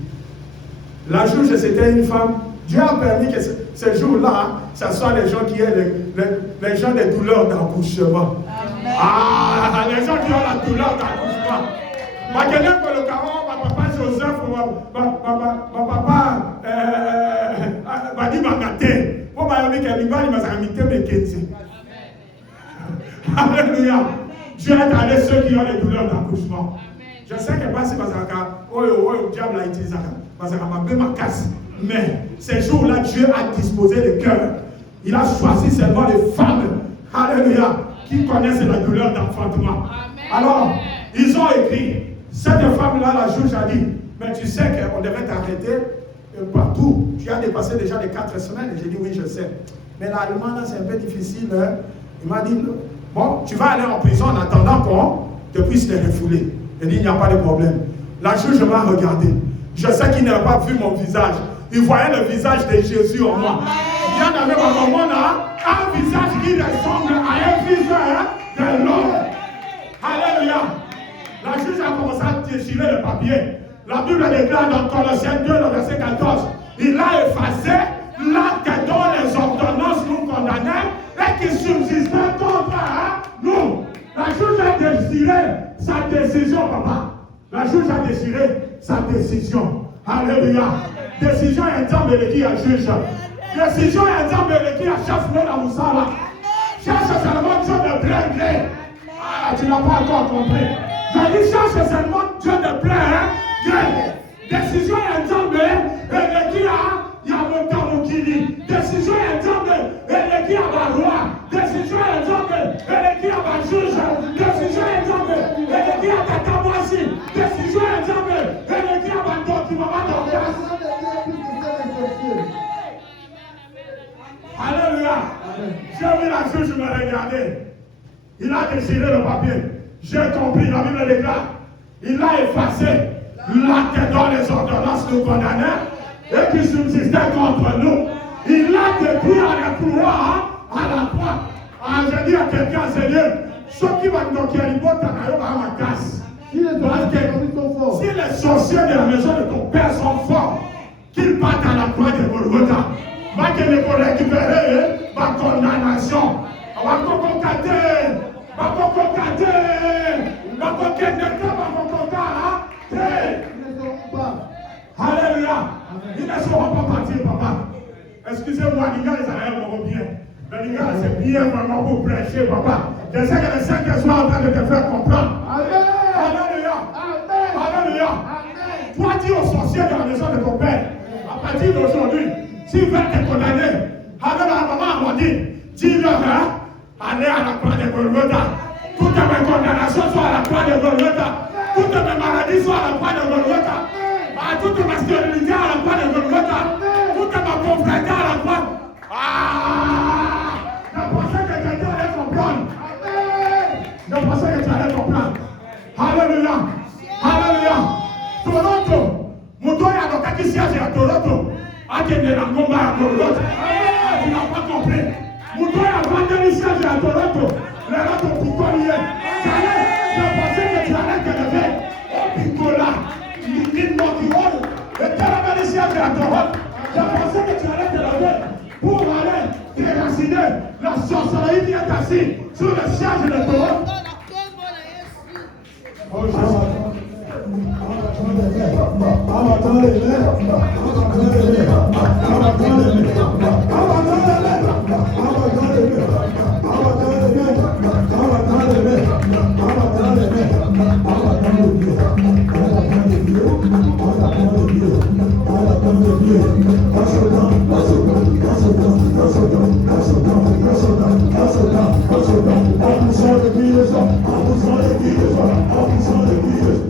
La juge, c'était une femme. Dieu a permis que ce jour-là, ce soit les gens qui aient les gens des douleurs d'accouchement. Ah, les gens qui ont la douleur d'accouchement. Ma quelqu'un pour le caron, ma papa Joseph, ma papa m'a dit ma gâté. Moi, ma mère qui m'a dit mes 15. Alléluia. Dieu est allé ceux qui ont les douleurs d'accouchement. Je sais que pas si le diable a utilisé ça. Ma casse. Mais ces jours-là, Dieu a disposé le cœur. Il a choisi seulement les femmes, alléluia, qui connaissent la douleur d'enfantement. Alors, ils ont écrit. Cette femme-là, la juge a dit, mais tu sais qu'on devait t'arrêter partout. Tu as dépassé déjà les 4 semaines. J'ai dit, oui, je sais. Mais l'allemand, là, c'est un peu difficile. Hein? Il m'a dit, bon, tu vas aller en prison en attendant qu'on te puisse te refouler. Il dit, il n'y a pas de problème. La juge m'a regardé. Je sais qu'il n'a pas vu mon visage. Il voyait le visage de Jésus en moi. Bien aimé, on a un visage qui ressemble à un visage de l'homme. Alléluia. La juge a commencé à déchirer le papier. La Bible déclare dans Colossiens 2, le verset 14, il a effacé l'acte dont les ordonnances nous condamnaient et qui subsistait contre nous. La juge a déchiré sa décision, papa. La juge a déchiré sa décision. Alléluia. Décision est un terme de qui a juge. Décision est un terme de qui a chef de la Moussala. Cherche seulement Dieu de plein gré. Ah, tu n'as pas encore compris. J'ai dit cherche seulement Dieu de plein gré. Décision est un terme de qui a Yamokamokili. Décision est un terme de qui a roi. Décision est un terme de qui a juge. Décision est un terme de qui a Takamwasi. Décision est un terme de qui a document. Alléluia. J'ai vu la juge me regarder. Il a déchiré le papier. J'ai compris, la Bible déclare. Il a effacé l'acte dont les ordonnances nous condamnaient et qui subsistait contre nous. Il l'a depuis à la croix, à la croix. Ah, je dis à quelqu'un, Seigneur, ceux qui vont donc y aller, ma casse. Si les sorciers de la maison de ton père sont forts, qu'ils partent à la croix de Golgotha. Va que les pour récupérer ma condamnation. Va concocter. Alléluia. Ils ne seront pas partis, papa. Excusez-moi, les gars, ils arrivent bien. Mais les gars, c'est bien vraiment pour prêcher, papa. Je sais que le Saint-Esprit est en train de te faire comprendre. Alléluia. Alléluia. Toi, dis aux sorciers de la maison de ton père, à partir d'aujourd'hui, s'ils veulent te condamner, avec la maman Amandine, dis-leur, allez à la croix de Golgotha. Toutes mes condamnations sont à la croix de Golgotha. Toutes mes maladies sont à la croix de Golgotha. Toute ma stérilité à la croix de Golgotha. Toute ma pauvreté à la croix. Je pensais que quelqu'un allait comprendre. Je pensais que tu allais comprendre. Alléluia. Alléluia. Toronto. Montoya donc qui siège à Toronto. A qui est dans le combat à Toronto. Tu n'as pas compris. Montoya vendait le siège à Toronto. Les autres ont picolé. Je pensais que tu allais te lever. Au picola. Il m'a dit, oh, et tu avais le siège à Toronto. Je pensais que tu allais te lever pour aller déraciner la sorcellerie qui est assise sur le siège de Toronto. Oh,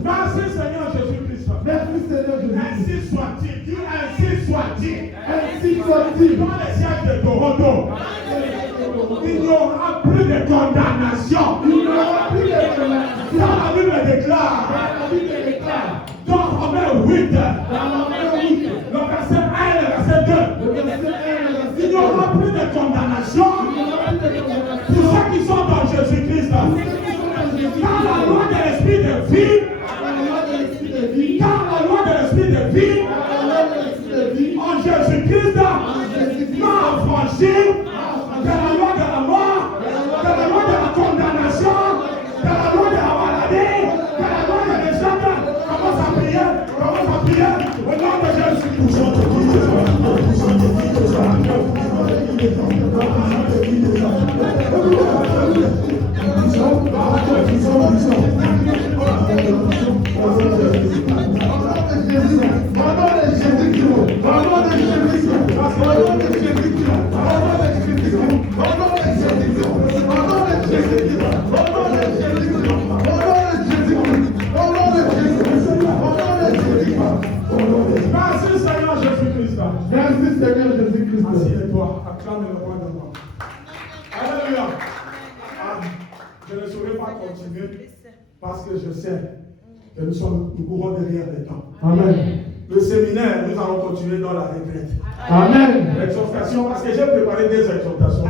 merci Seigneur Jésus-Christ. Merci Seigneur Jésus. Ainsi soit-il. Dis ainsi soit-il. Ainsi soit-il. Dans les sièges de Toronto, il n'y aura plus de condamnation. Il n'y aura plus de condamnation. La Bible déclare. La Bible déclare. Dans Romains 8, Dans Romains 8, le verset 1 et le verset 2. le verset 1 et le verset 2. Il n'y aura plus de condamnation Il n'y aura plus de condamnation. pour ceux qui sont dans Jésus-Christ. Car la loi de l'esprit de vie, La loi de l'esprit de vie. car la loi de l'esprit de vie La loi de l'esprit de vie. en Jésus-Christ m'a affranchi de la loi de la mort, de la loi de la condamnation, de la loi de la maladie, de la loi de l'échec. Commence à prier, au nom de Jésus. Merci Seigneur Jésus-Christ. Merci Seigneur Jésus-Christ. Assieds-toi, acclame le roi de moi. Alléluia. Je ne saurais pas continuer parce que je sais que nous courons derrière les temps. Amen. Le séminaire, nous allons continuer dans la retraite. Amen. L'exhortation, parce que j'ai préparé des exhortations.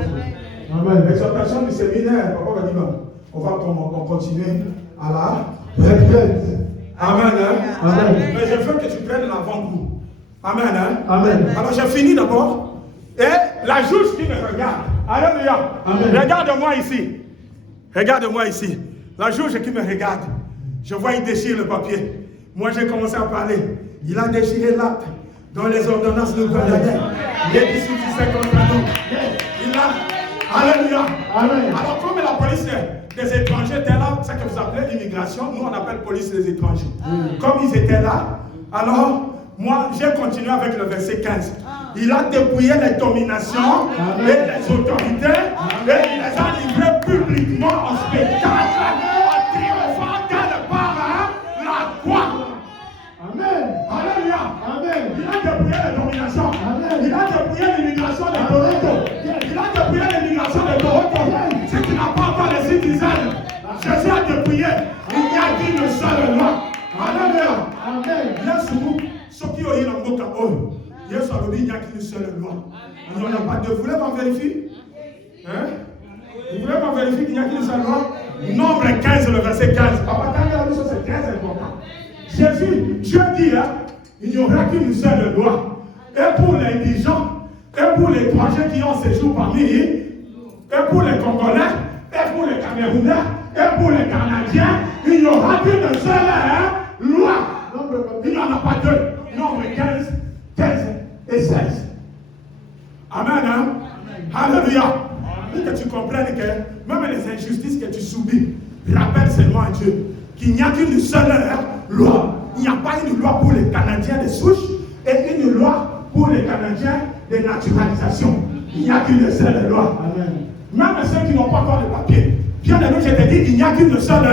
Amen. L'exhortation du séminaire, papa va dire non. On va continuer à la retraite. Amen. Hein? Amen. Mais je veux que tu prennes l'avant-goût. Amen. Hein? Amen. Alors j'ai fini d'abord. Et la juge qui me regarde. Alléluia. Amen. Regarde-moi ici. Regarde-moi ici. La juge qui me regarde. Je vois il déchire le papier. Moi j'ai commencé à parler. Il a déchiré l'acte dont les ordonnances nous condamnaient. Il est dissuffisant contre nous. Il a. Alléluia. Amen. Alors comme la police des étrangers était là, c'est que vous appelez l'immigration, nous on appelle police des étrangers. Comme ils étaient là, alors moi j'ai continué avec le verset 15. Il a dépouillé les dominations et les autorités et il les a livrées publiquement en spectacle, en triomphant d'elle par la croix. Amen. Alléluia. Amen. Il a dépouillé les dominations. Amen. Il a dépouillé l'immigration de Toronto. Il a dépouillé l'immigration de Toronto. Si tu n'as pas encore les citoyens, Jésus a dépouillé. Il n'y a qu'une seule loi. Alléluia. Amen. Yesu, ceux qui ont eu la boca, Yesu a dit il n'y a qu'une seule loi. Il n'y en a pas deux. Vous voulez m'en vérifier? Hein? Vous voulez m'en vérifier qu'il n'y a qu'une seule loi? Nombre 15, le verset 15. Papa, quand il a dit ça, c'est très important. Jésus, Dieu dit, hein, il n'y aura qu'une seule loi. Et pour les indigents, et pour les étrangers qui ont séjour parmi eux, et pour les Congolais, et pour les Camerounais, et pour les Canadiens, il n'y aura qu'une seule loi. Il n'y en a pas deux. Nombre 15, 15 et 16. Amen. Hein? Alléluia. Pour que tu comprennes que même les injustices que tu subis, rappelle seulement à Dieu qu'il n'y a qu'une seule loi. Il n'y a pas une loi pour les Canadiens de souche et une loi pour les Canadiens de naturalisation. Il n'y a qu'une seule loi. Amen. Même ceux qui n'ont pas encore le papier. Bien aimé, je te dis qu'il n'y a qu'une seule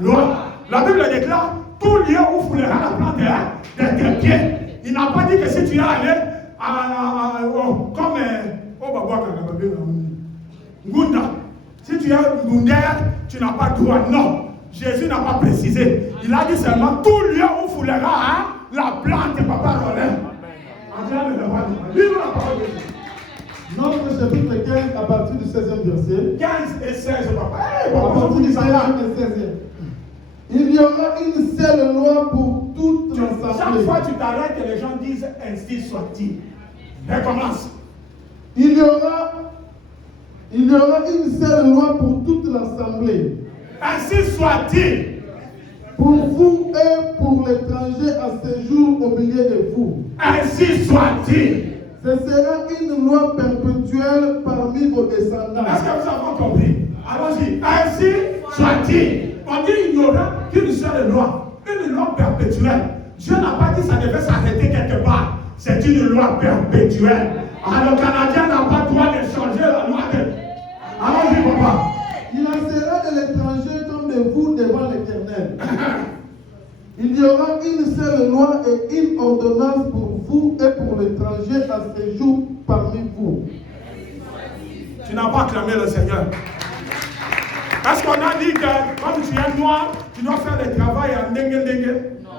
loi. La Bible déclare tout lieu où foulera la plante de tes pieds. Il n'a pas dit que si tu es allé comme Ngunda, si tu es mondaire, tu n'as pas droit. Non. Jésus n'a pas précisé. Il a dit seulement tout lieu où foulera la plante de Papa Rollin. Livre la parole de Dieu. Nombre chapitre 15 à partir du 16e verset. 15 et 16, papa. Hey, À papa, partir du ça 15 là. et 16e. Il y aura une seule loi pour toute Chaque l'assemblée. fois tu t'arrêtes et les gens disent ainsi soit-il. Recommence. Il y aura une seule loi pour toute l'assemblée. Ainsi soit-il. Pour vous et pour l'étranger à séjour au milieu de vous. Ainsi soit-il. Ce sera une loi perpétuelle parmi vos descendants. Est-ce que vous avez compris? Allons-y. Ainsi soit-il. On dit qu'il n'y aura qu'une seule loi. Une loi perpétuelle. Dieu n'a pas dit que ça devait s'arrêter quelque part. C'est une loi perpétuelle. Alors le Canadien n'a pas le droit de changer la loi de... Allons-y, papa. Il en sera de l'étranger comme de vous devant l'Éternel. Il y aura une seule loi et une ordonnance pour vous et pour l'étranger à séjour parmi vous. Tu n'as pas acclamé le Seigneur. Est-ce qu'on a dit que comme tu es noir, tu dois faire le travail en dengue?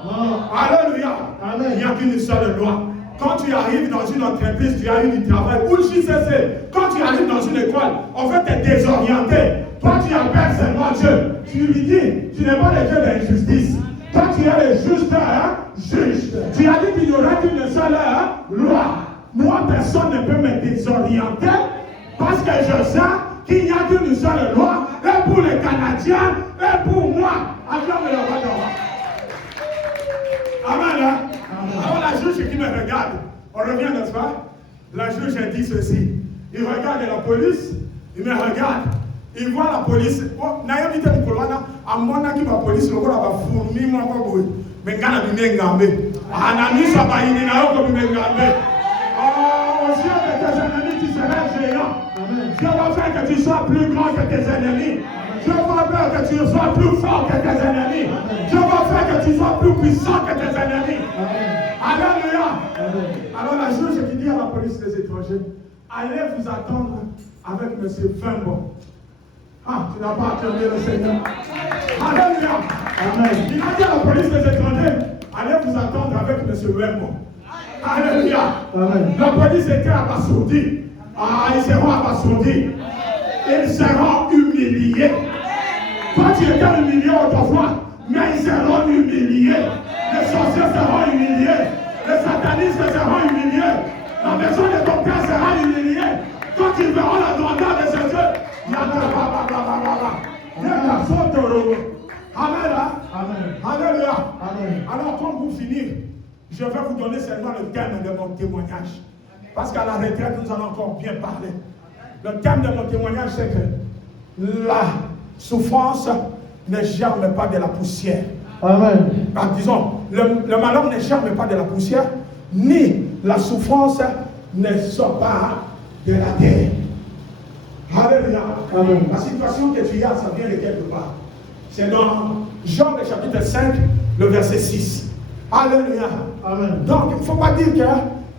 Non. Alléluia. Amen. Il n'y a qu'une seule loi. Quand tu arrives dans une entreprise, tu as eu du travail. Ou JCC, quand tu arrives dans une école, on veut te désorienter. Toi, tu appelles seulement Dieu. Tu lui dis, tu n'es pas le Dieu de l'injustice. Toi, tu es le juste juge. Tu as dit qu'il n'y aura qu'une seule loi. Moi, personne ne peut me désorienter parce que je sais qu'il n'y a qu'une seule loi. Et pour les Canadiens, et pour moi. Acclame le roi de roi. Amen. Hein? Alors la juge qui me regarde, on revient, n'est-ce pas? La juge a dit ceci. Il regarde la police, il me regarde. Il voit la police. Naïm dit que Polana, à mon avis, la police, le gars va fourmiller mon corps. Mais gana bimé ngambe. Anami sabaïni na yoko bimé ngambe. Aux yeux de tes ennemis, tu seras géant. Dieu va faire que tu sois plus grand que tes ennemis. Dieu va faire que tu sois plus fort que tes ennemis. Dieu va faire que tu sois plus puissant que tes ennemis. Alléluia. Alors la juge qui dit à la police des étrangers, allez vous attendre avec M. Vimbo. Ah, tu n'as pas acclamé le Seigneur. Alléluia. Amen. Il a dit à la police des étrangers, allez vous attendre avec M. Vimbo. Alléluia. Amen. La police était abasourdie. Ah, ils seront abasourdis. Ils seront humiliés. Toi, tu étais humilié autrefois, mais ils seront humiliés. Les sorciers seront humiliés. Les satanistes seront humiliés. La maison de ton père sera humiliée. Quand ils verront la grandeur de ses yeux, il y a Amen. Amen. Alléluia. Amen. Alors, comme pour finir, je vais vous donner seulement le thème de mon témoignage. Parce qu'à la retraite, nous allons encore bien parler. Le thème de mon témoignage, c'est que la souffrance ne germe pas de la poussière. Amen. Ah, disons, le malheur ne germe pas de la poussière, ni la souffrance ne sort pas de la terre. Alléluia. Amen. La situation que tu as, ça vient de quelque part. C'est dans Jean le chapitre 5, le verset 6. Alléluia. Amen. Donc, il ne faut pas dire que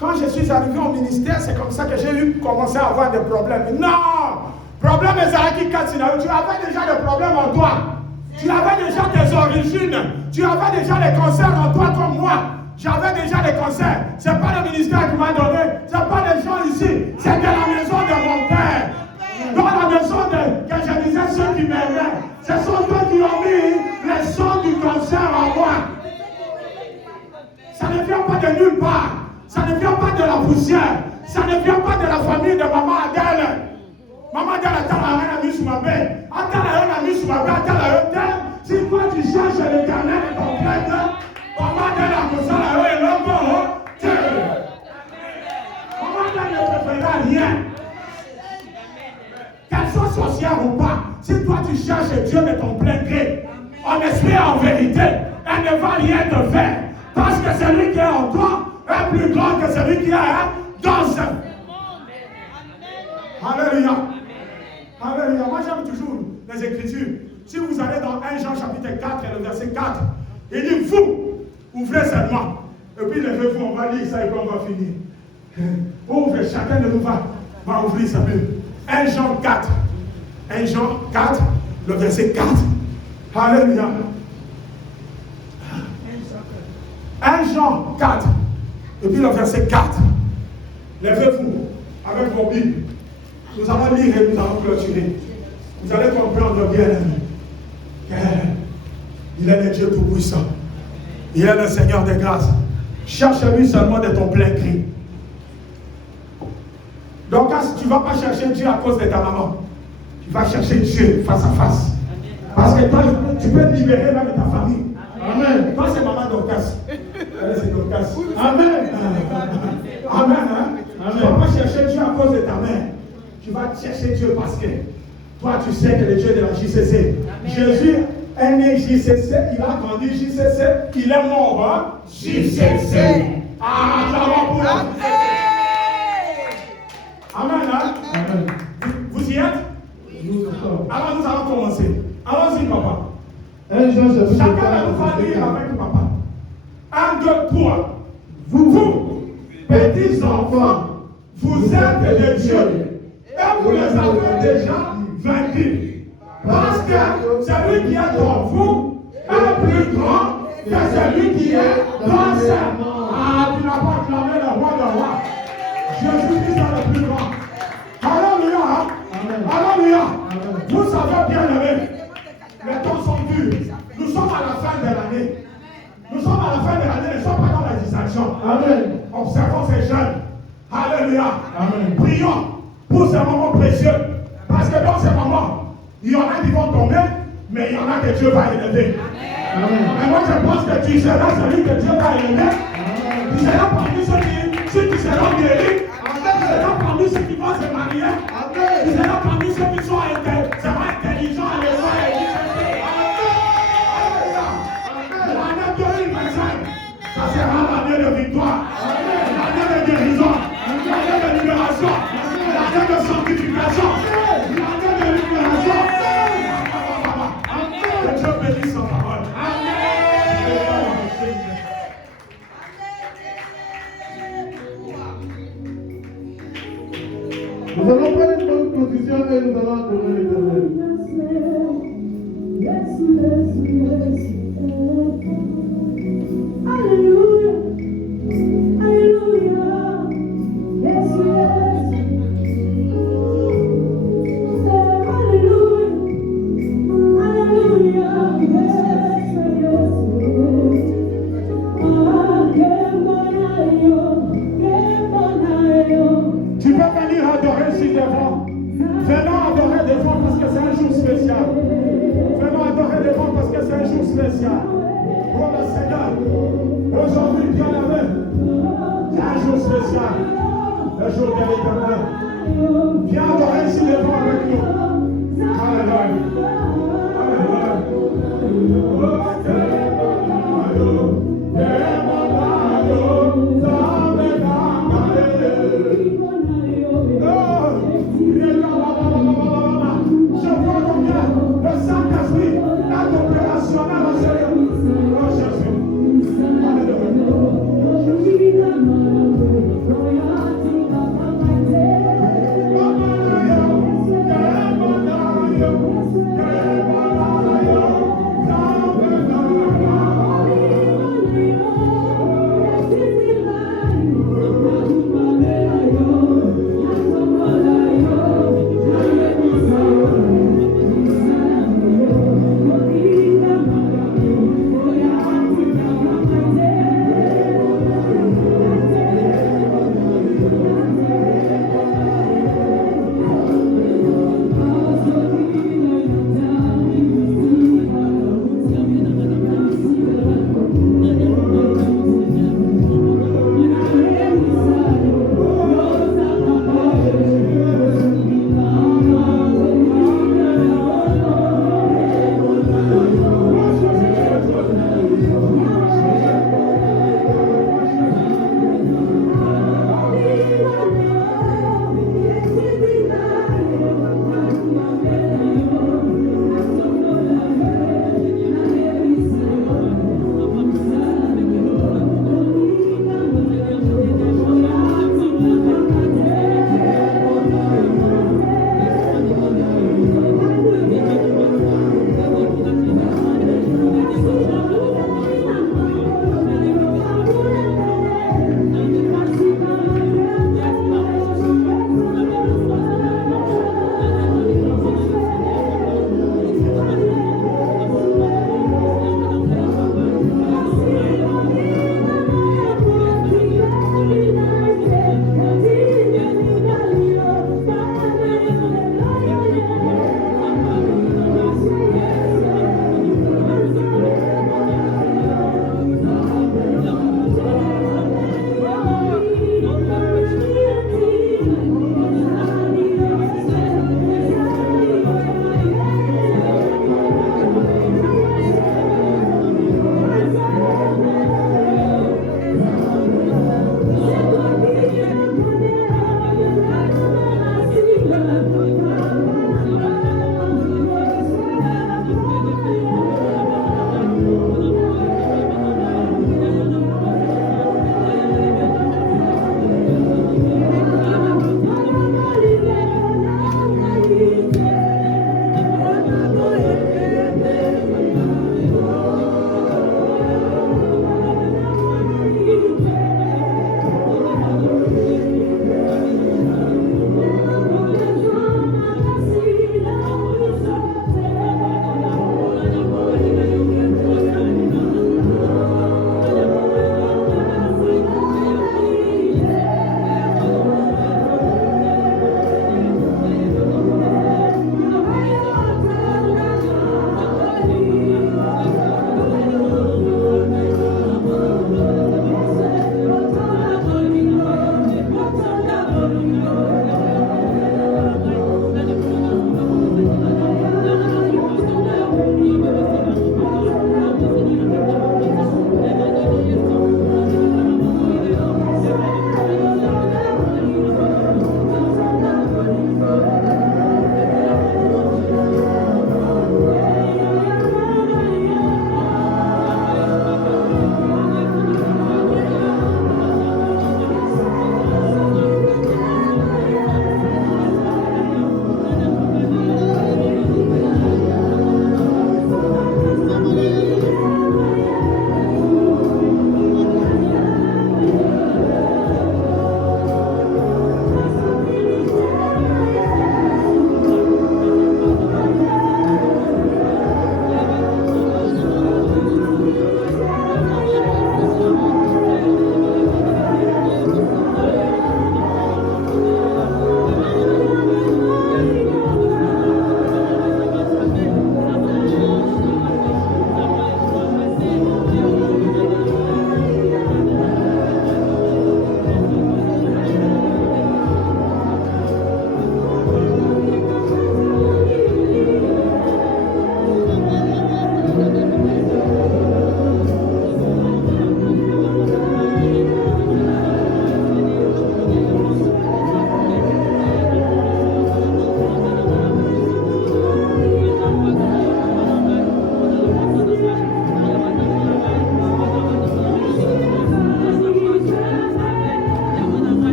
quand je suis arrivé au ministère, c'est comme ça que j'ai commencé à avoir des problèmes. Non! Problème est Zaraki Katsinayo. Tu avais déjà des problèmes en toi. Tu avais déjà tes origines. Tu avais déjà les cancers en toi comme moi. J'avais déjà les cancers. Ce n'est pas le ministère qui m'a donné. Ce n'est pas les gens ici. C'est de la maison de mon père. Dans la maison que je disais ceux qui m'aimaient. Ce sont eux qui ont mis les sons du cancer en moi. Ça ne vient pas de nulle part. Ça ne vient pas de la poussière. Ça ne vient pas de la famille de maman Adèle. Maman Adèle a mis sur ma baie. Adèle a mis sur ma baie. Adèle a si toi tu cherches l'éternel et ton prêtre, maman Adèle a mis sur la baie et l'homme. Maman Adèle ne préférera rien. Qu'elle soit sorcière ou pas, si toi tu cherches Dieu de ton plein gré, en esprit et en vérité, elle ne va rien te faire. Parce que celui qui est en toi est plus grand que celui qui est dans ce. Alléluia. Alléluia. Moi j'aime toujours les Écritures. Si vous allez dans 1 Jean chapitre 4 et le verset 4, il dit vous, ouvrez seulement. Et puis levez-vous, on va lire ça et puis on va finir. Ouvrez, chacun de nous va ouvrir sa Bible. 1 Jean 4. 1 Jean 4, le verset 4. Alléluia. 1 Jean 4, et puis le verset 4. Lèvez-vous avec vos Bibles. Nous allons lire et nous allons clôturer. Vous allez comprendre bien, il est le Dieu tout-puissant. Il est le Seigneur des grâces. Cherche-lui seulement de ton plein cri. Donc, tu ne vas pas chercher Dieu à cause de ta maman. Tu vas chercher Dieu face à face. Parce que toi, tu peux te libérer même de ta famille. Amen. Toi, c'est maman Dorcas. Elle, c'est Dorcas. Amen. Amen. Hein? Tu ne vas pas chercher Dieu à cause de ta mère. Tu vas chercher Dieu parce que toi, tu sais que le Dieu de la JCC. Amen. Jésus est né JCC, il a grandi JCC, il est mort. Hein? JCC. Acclamons pour la JCC. Amen. Hein? Amen. Vous y êtes? Oui. Alors nous allons commencer. Allons-y, papa. Chacun de nous va lire avec papa. 1, 2, 3. Vous, petits enfants, vous êtes des dieux. Et vous les avez déjà vaincus. Parce que celui qui est en vous est plus grand que celui qui est dans ce monde. Ah, tu n'as pas acclamé le roi de roi. Jésus-Christ est le plus grand. Alléluia. Alléluia. Vous savez bien aimé. Les temps sont durs. Nous sommes à la fin de l'année. Nous sommes à la fin de l'année. Nous ne sommes pas dans la distraction. Amen. Observons ces jeunes. Alléluia. Amen. Prions pour ces moments précieux. Parce que dans ces moments, il y en a qui vont tomber, mais il y en a que Dieu va élever. Amen. Et moi, je pense que tu seras celui que Dieu va élever. Tu seras parmi ceux qui seront guéris. Tu seras parmi ceux qui vont se marier. Tu seras parmi ceux qui sont intelligents à l'école. L'année 2025, ça sera l'année de victoire, l'année de guérison, l'année de libération, l'année de sanctification, l'année de libération. Que Dieu bénisse sa parole. Nous allons prendre une bonne position et nous allons adorer l'Éternel. Alléluia, Alléluia, yes, yes. Alléluia, Alléluia, yes, yes. Ah, que bonayo. Tu peux venir adorer ici devant. Venons adorer devant parce que c'est un jour spécial. Venons adorer devant parce que c'est un jour spécial. Pour le Seigneur, aujourd'hui, bien aimé, c'est un jour spécial. Le jour de l'Éternel. Viens adorer ici devant avec nous. Alléluia.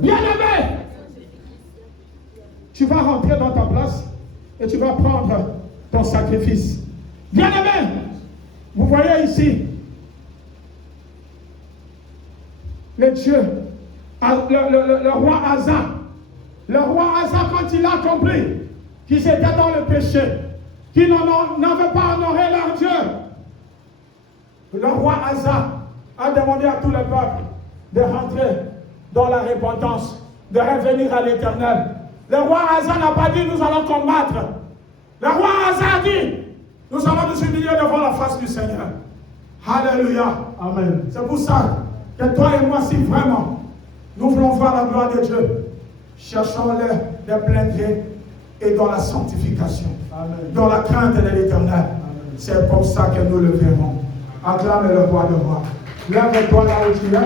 Bien-aimé, tu vas rentrer dans ta place et tu vas prendre ton sacrifice. Bien-aimé, vous voyez ici, le roi Asa. Le roi Asa, quand il a compris qu'ils étaient dans le péché, qu'ils n'avaient pas honoré leur Dieu, le roi Asa a demandé à tout le peuple de rentrer dans la repentance, de revenir à l'Éternel. Le roi Asa n'a pas dit nous allons combattre. Le roi Asa a dit nous allons nous humilier devant la face du Seigneur. Alléluia. Amen. C'est pour ça que toi et moi, si vraiment nous voulons voir la gloire de Dieu, cherchons-le de plein gré et dans la sanctification, Amen. dans la crainte de l'Éternel. C'est comme ça que nous le verrons. Acclame le roi de roi. Lève-toi là où tu es,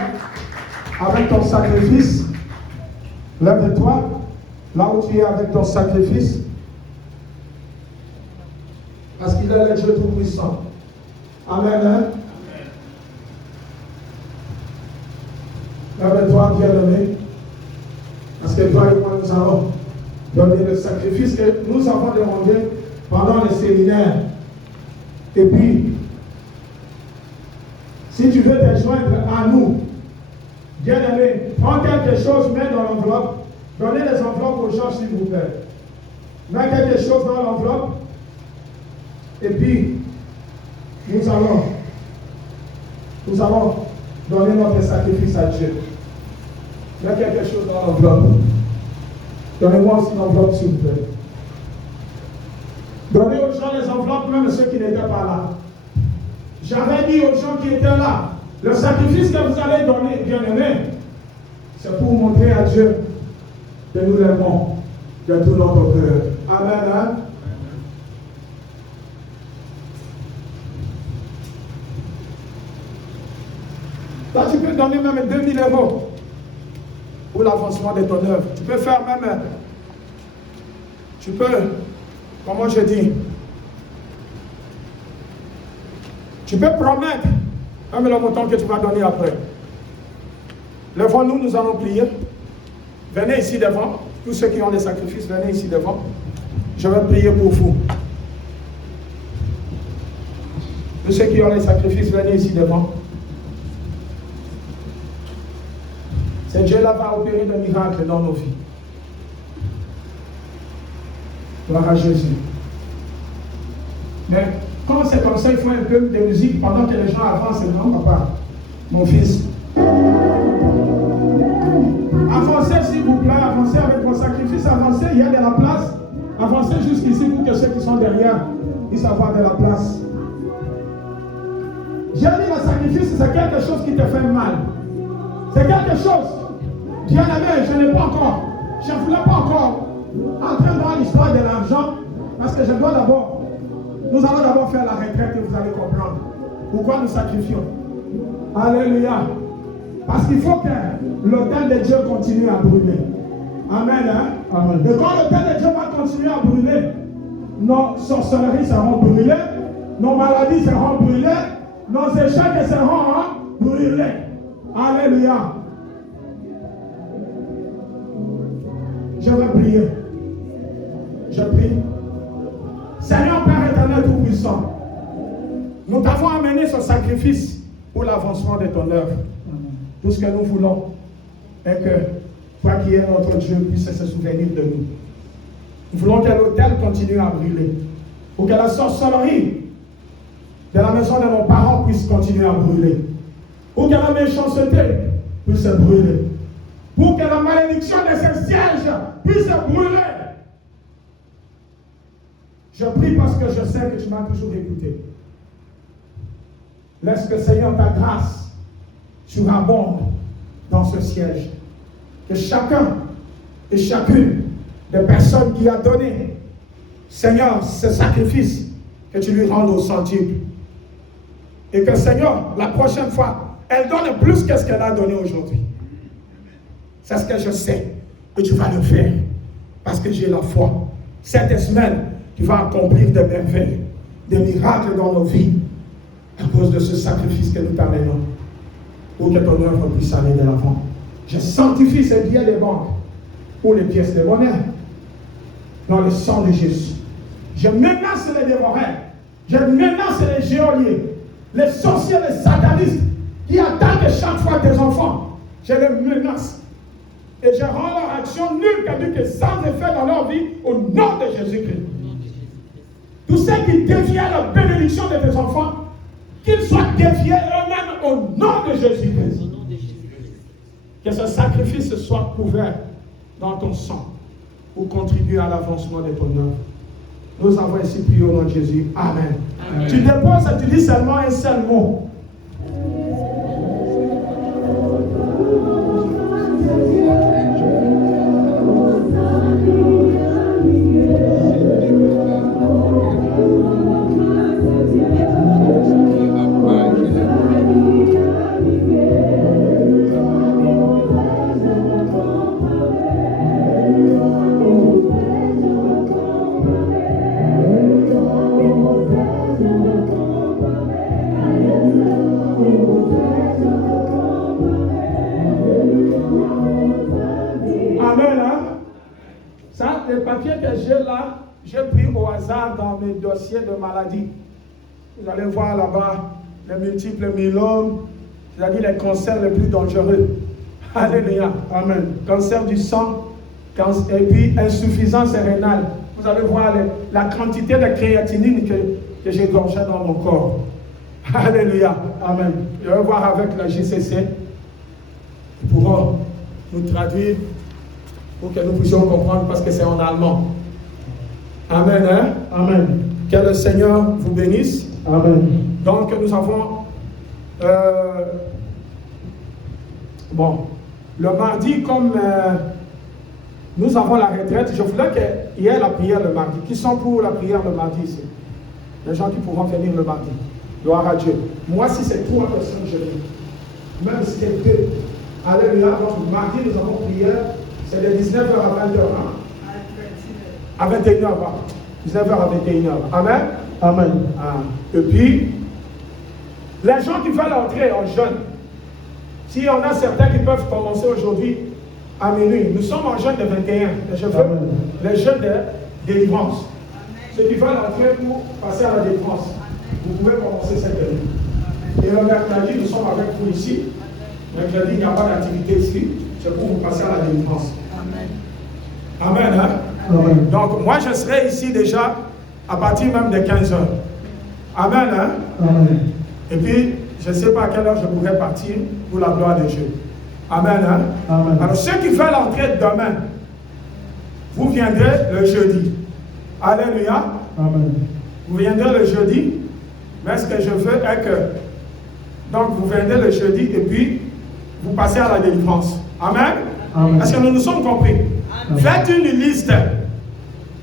avec ton sacrifice. Lève-toi là où tu es avec ton sacrifice. Parce qu'il est le Dieu Tout-Puissant. Amen. Lève-toi, bien-aimé. Parce que toi et moi, nous allons donner le sacrifice que nous avons demandé pendant le séminaire. Et puis, si tu veux te joindre à nous, bien-aimé, prends quelque chose, mets dans l'enveloppe. Donnez les enveloppes aux gens, s'il vous plaît. Mets quelque chose dans l'enveloppe. Et puis, nous allons donner notre sacrifice à Dieu. Mets quelque chose dans l'enveloppe. Donnez-moi aussi l'enveloppe, s'il vous plaît. Donnez aux gens les enveloppes, même ceux qui n'étaient pas là. J'avais dit aux gens qui étaient là, le sacrifice que vous allez donner, bien-aimé, c'est pour montrer à Dieu que nous l'aimons de tout notre cœur. Amen. Hein? Là, tu peux donner même 2000 € pour l'avancement de ton œuvre. Tu peux faire même, comment je dis, tu peux promettre même le montant que tu vas donner après. Levons-nous, nous allons prier. Venez ici devant. Tous ceux qui ont des sacrifices, venez ici devant. Je vais prier pour vous. Tous ceux qui ont les sacrifices, venez ici devant. C'est Dieu-là va opérer des miracles dans nos vies. Gloire à Jésus. Mais quand c'est comme ça, il faut un peu de musique pendant que les gens avancent. Non, papa, mon fils. Avancez, s'il vous plaît, avancez avec vos sacrifices. Avancez, il y a de la place. Avancez jusqu'ici pour que ceux qui sont derrière puissent avoir de la place. J'ai dit le sacrifice, c'est quelque chose qui te fait mal. C'est quelque chose. Bien-aimé, je ne voulais pas encore entrer dans l'histoire de l'argent parce que nous allons d'abord faire la retraite et vous allez comprendre pourquoi nous sacrifions. Alléluia. Parce qu'il faut que l'autel de Dieu continue à brûler. Amen. Hein? Amen. Et quand l'autel de Dieu va continuer à brûler, nos sorcelleries seront brûlées, nos maladies seront brûlées, nos échecs seront brûlés. Alléluia. Je vais prier. Je prie. Seigneur Père éternel Tout-Puissant, nous t'avons amené ce sacrifice pour l'avancement de ton œuvre. Tout ce que nous voulons est que toi qui es notre Dieu puisse se souvenir de nous. Nous voulons que l'autel continue à brûler. Pour que la sorcellerie de la maison de nos parents puisse continuer à brûler. Pour que la méchanceté puisse brûler. Pour que la malédiction de ce siège puisse brûler. Je prie parce que je sais que tu m'as toujours écouté. Laisse que Seigneur ta grâce surabonde dans ce siège. Que chacun et chacune des personnes qui a donné, Seigneur, ce sacrifice, que tu lui rendes au centuple. Et que Seigneur, la prochaine fois, elle donne plus que ce qu'elle a donné aujourd'hui. C'est ce que je sais. Et tu vas le faire. Parce que j'ai la foi. Cette semaine, tu vas accomplir des merveilles, des miracles dans nos vies. À cause de ce sacrifice que nous t'amenons. Pour que ton œuvre puisse aller de l'avant. Je sanctifie ces billets de banque ou les pièces de monnaie dans le sang de Jésus. Je menace les dévoreurs. Je menace les géoliers, les sorciers, les satanistes qui attaquent chaque fois tes enfants. Je les menace. Et je rends leur action nulle que sans effet dans leur vie au nom de Jésus-Christ. Tous ceux qui dévient la bénédiction de tes enfants, qu'ils soient déviés eux-mêmes au nom de Jésus-Christ. Que ce sacrifice soit couvert dans ton sang pour contribuer à l'avancement de ton œuvre. Nous avons ici prié au nom de Jésus. Amen. Amen. Tu déposes et tu dis seulement un seul mot. J'ai pris au hasard dans mes dossiers de maladie. Vous allez voir là-bas les multiples myélomes, c'est-à-dire les cancers les plus dangereux. Alléluia. Amen. Cancer du sang, et puis insuffisance rénale. Vous allez voir la quantité de créatinine que j'ai gorgée dans mon corps. Alléluia. Amen. Je vais voir avec la JCC. Ils pourront nous traduire pour que nous puissions comprendre parce que c'est en allemand. Amen, hein? Amen. Que le Seigneur vous bénisse. Amen. Donc, nous avons... le mardi, comme nous avons la retraite, je voulais qu'il y ait la prière le mardi. Qui sont pour la prière le mardi ici? Les gens qui pourront venir le mardi. Gloire à Dieu. Moi, si c'est 3 personnes, je viens. Même si c'est 2. Alléluia. Donc, mardi, nous avons prière. C'est de 19h à 20h. Hein? À 21h, 19h à 21h. Amen. Amen. Et puis, les gens qui veulent entrer en jeûne, s'il y en a certains qui peuvent commencer aujourd'hui à minuit, nous sommes en jeûne de 21. Les jeûnes de délivrance. Ceux qui veulent entrer pour passer à la délivrance, vous pouvez commencer cette nuit. Et le mercredi, nous sommes avec vous ici. Mercredi, il n'y a pas d'activité ici. C'est pour vous passer à la délivrance. Amen. Amen. Hein? Amen. Donc, moi, je serai ici déjà à partir même de 15h. Amen. Hein? Amen. Et puis, je ne sais pas à quelle heure je pourrai partir pour la gloire de Dieu. Amen. Hein? Amen. Alors, ceux qui veulent entrer demain, vous viendrez le jeudi. Alléluia. Amen. Vous viendrez le jeudi. Mais ce que je veux est que, donc, vous viendrez le jeudi et puis, vous passez à la délivrance. Amen. Amen. Est-ce que nous nous sommes compris? Amen. Faites une liste.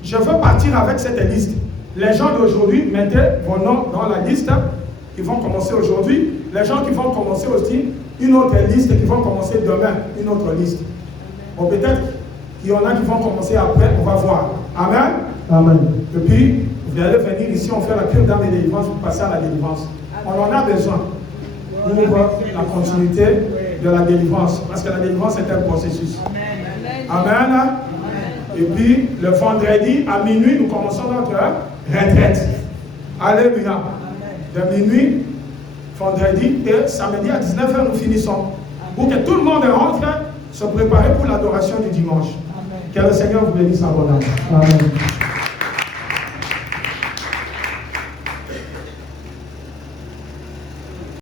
Je veux partir avec cette liste. Les gens d'aujourd'hui, mettez vos noms dans la liste qui vont commencer aujourd'hui. Les gens qui vont commencer aussi, une autre liste qui vont commencer demain, une autre liste. Bon, peut-être qu'il y en a qui vont commencer après, on va voir. Amen. Amen. Et puis, vous allez venir ici, on fait la cure d'âme et délivrance pour passer à la délivrance. On en a besoin pour la continuité de la délivrance. Parce que la délivrance est un processus. Amen. Amen. Et puis, le vendredi à minuit, nous commençons notre retraite. Alléluia. De minuit, vendredi et samedi à 19h, nous finissons. Pour que tout le monde rentre, se préparer pour l'adoration du dimanche. Que le Seigneur vous bénisse abondamment. Amen.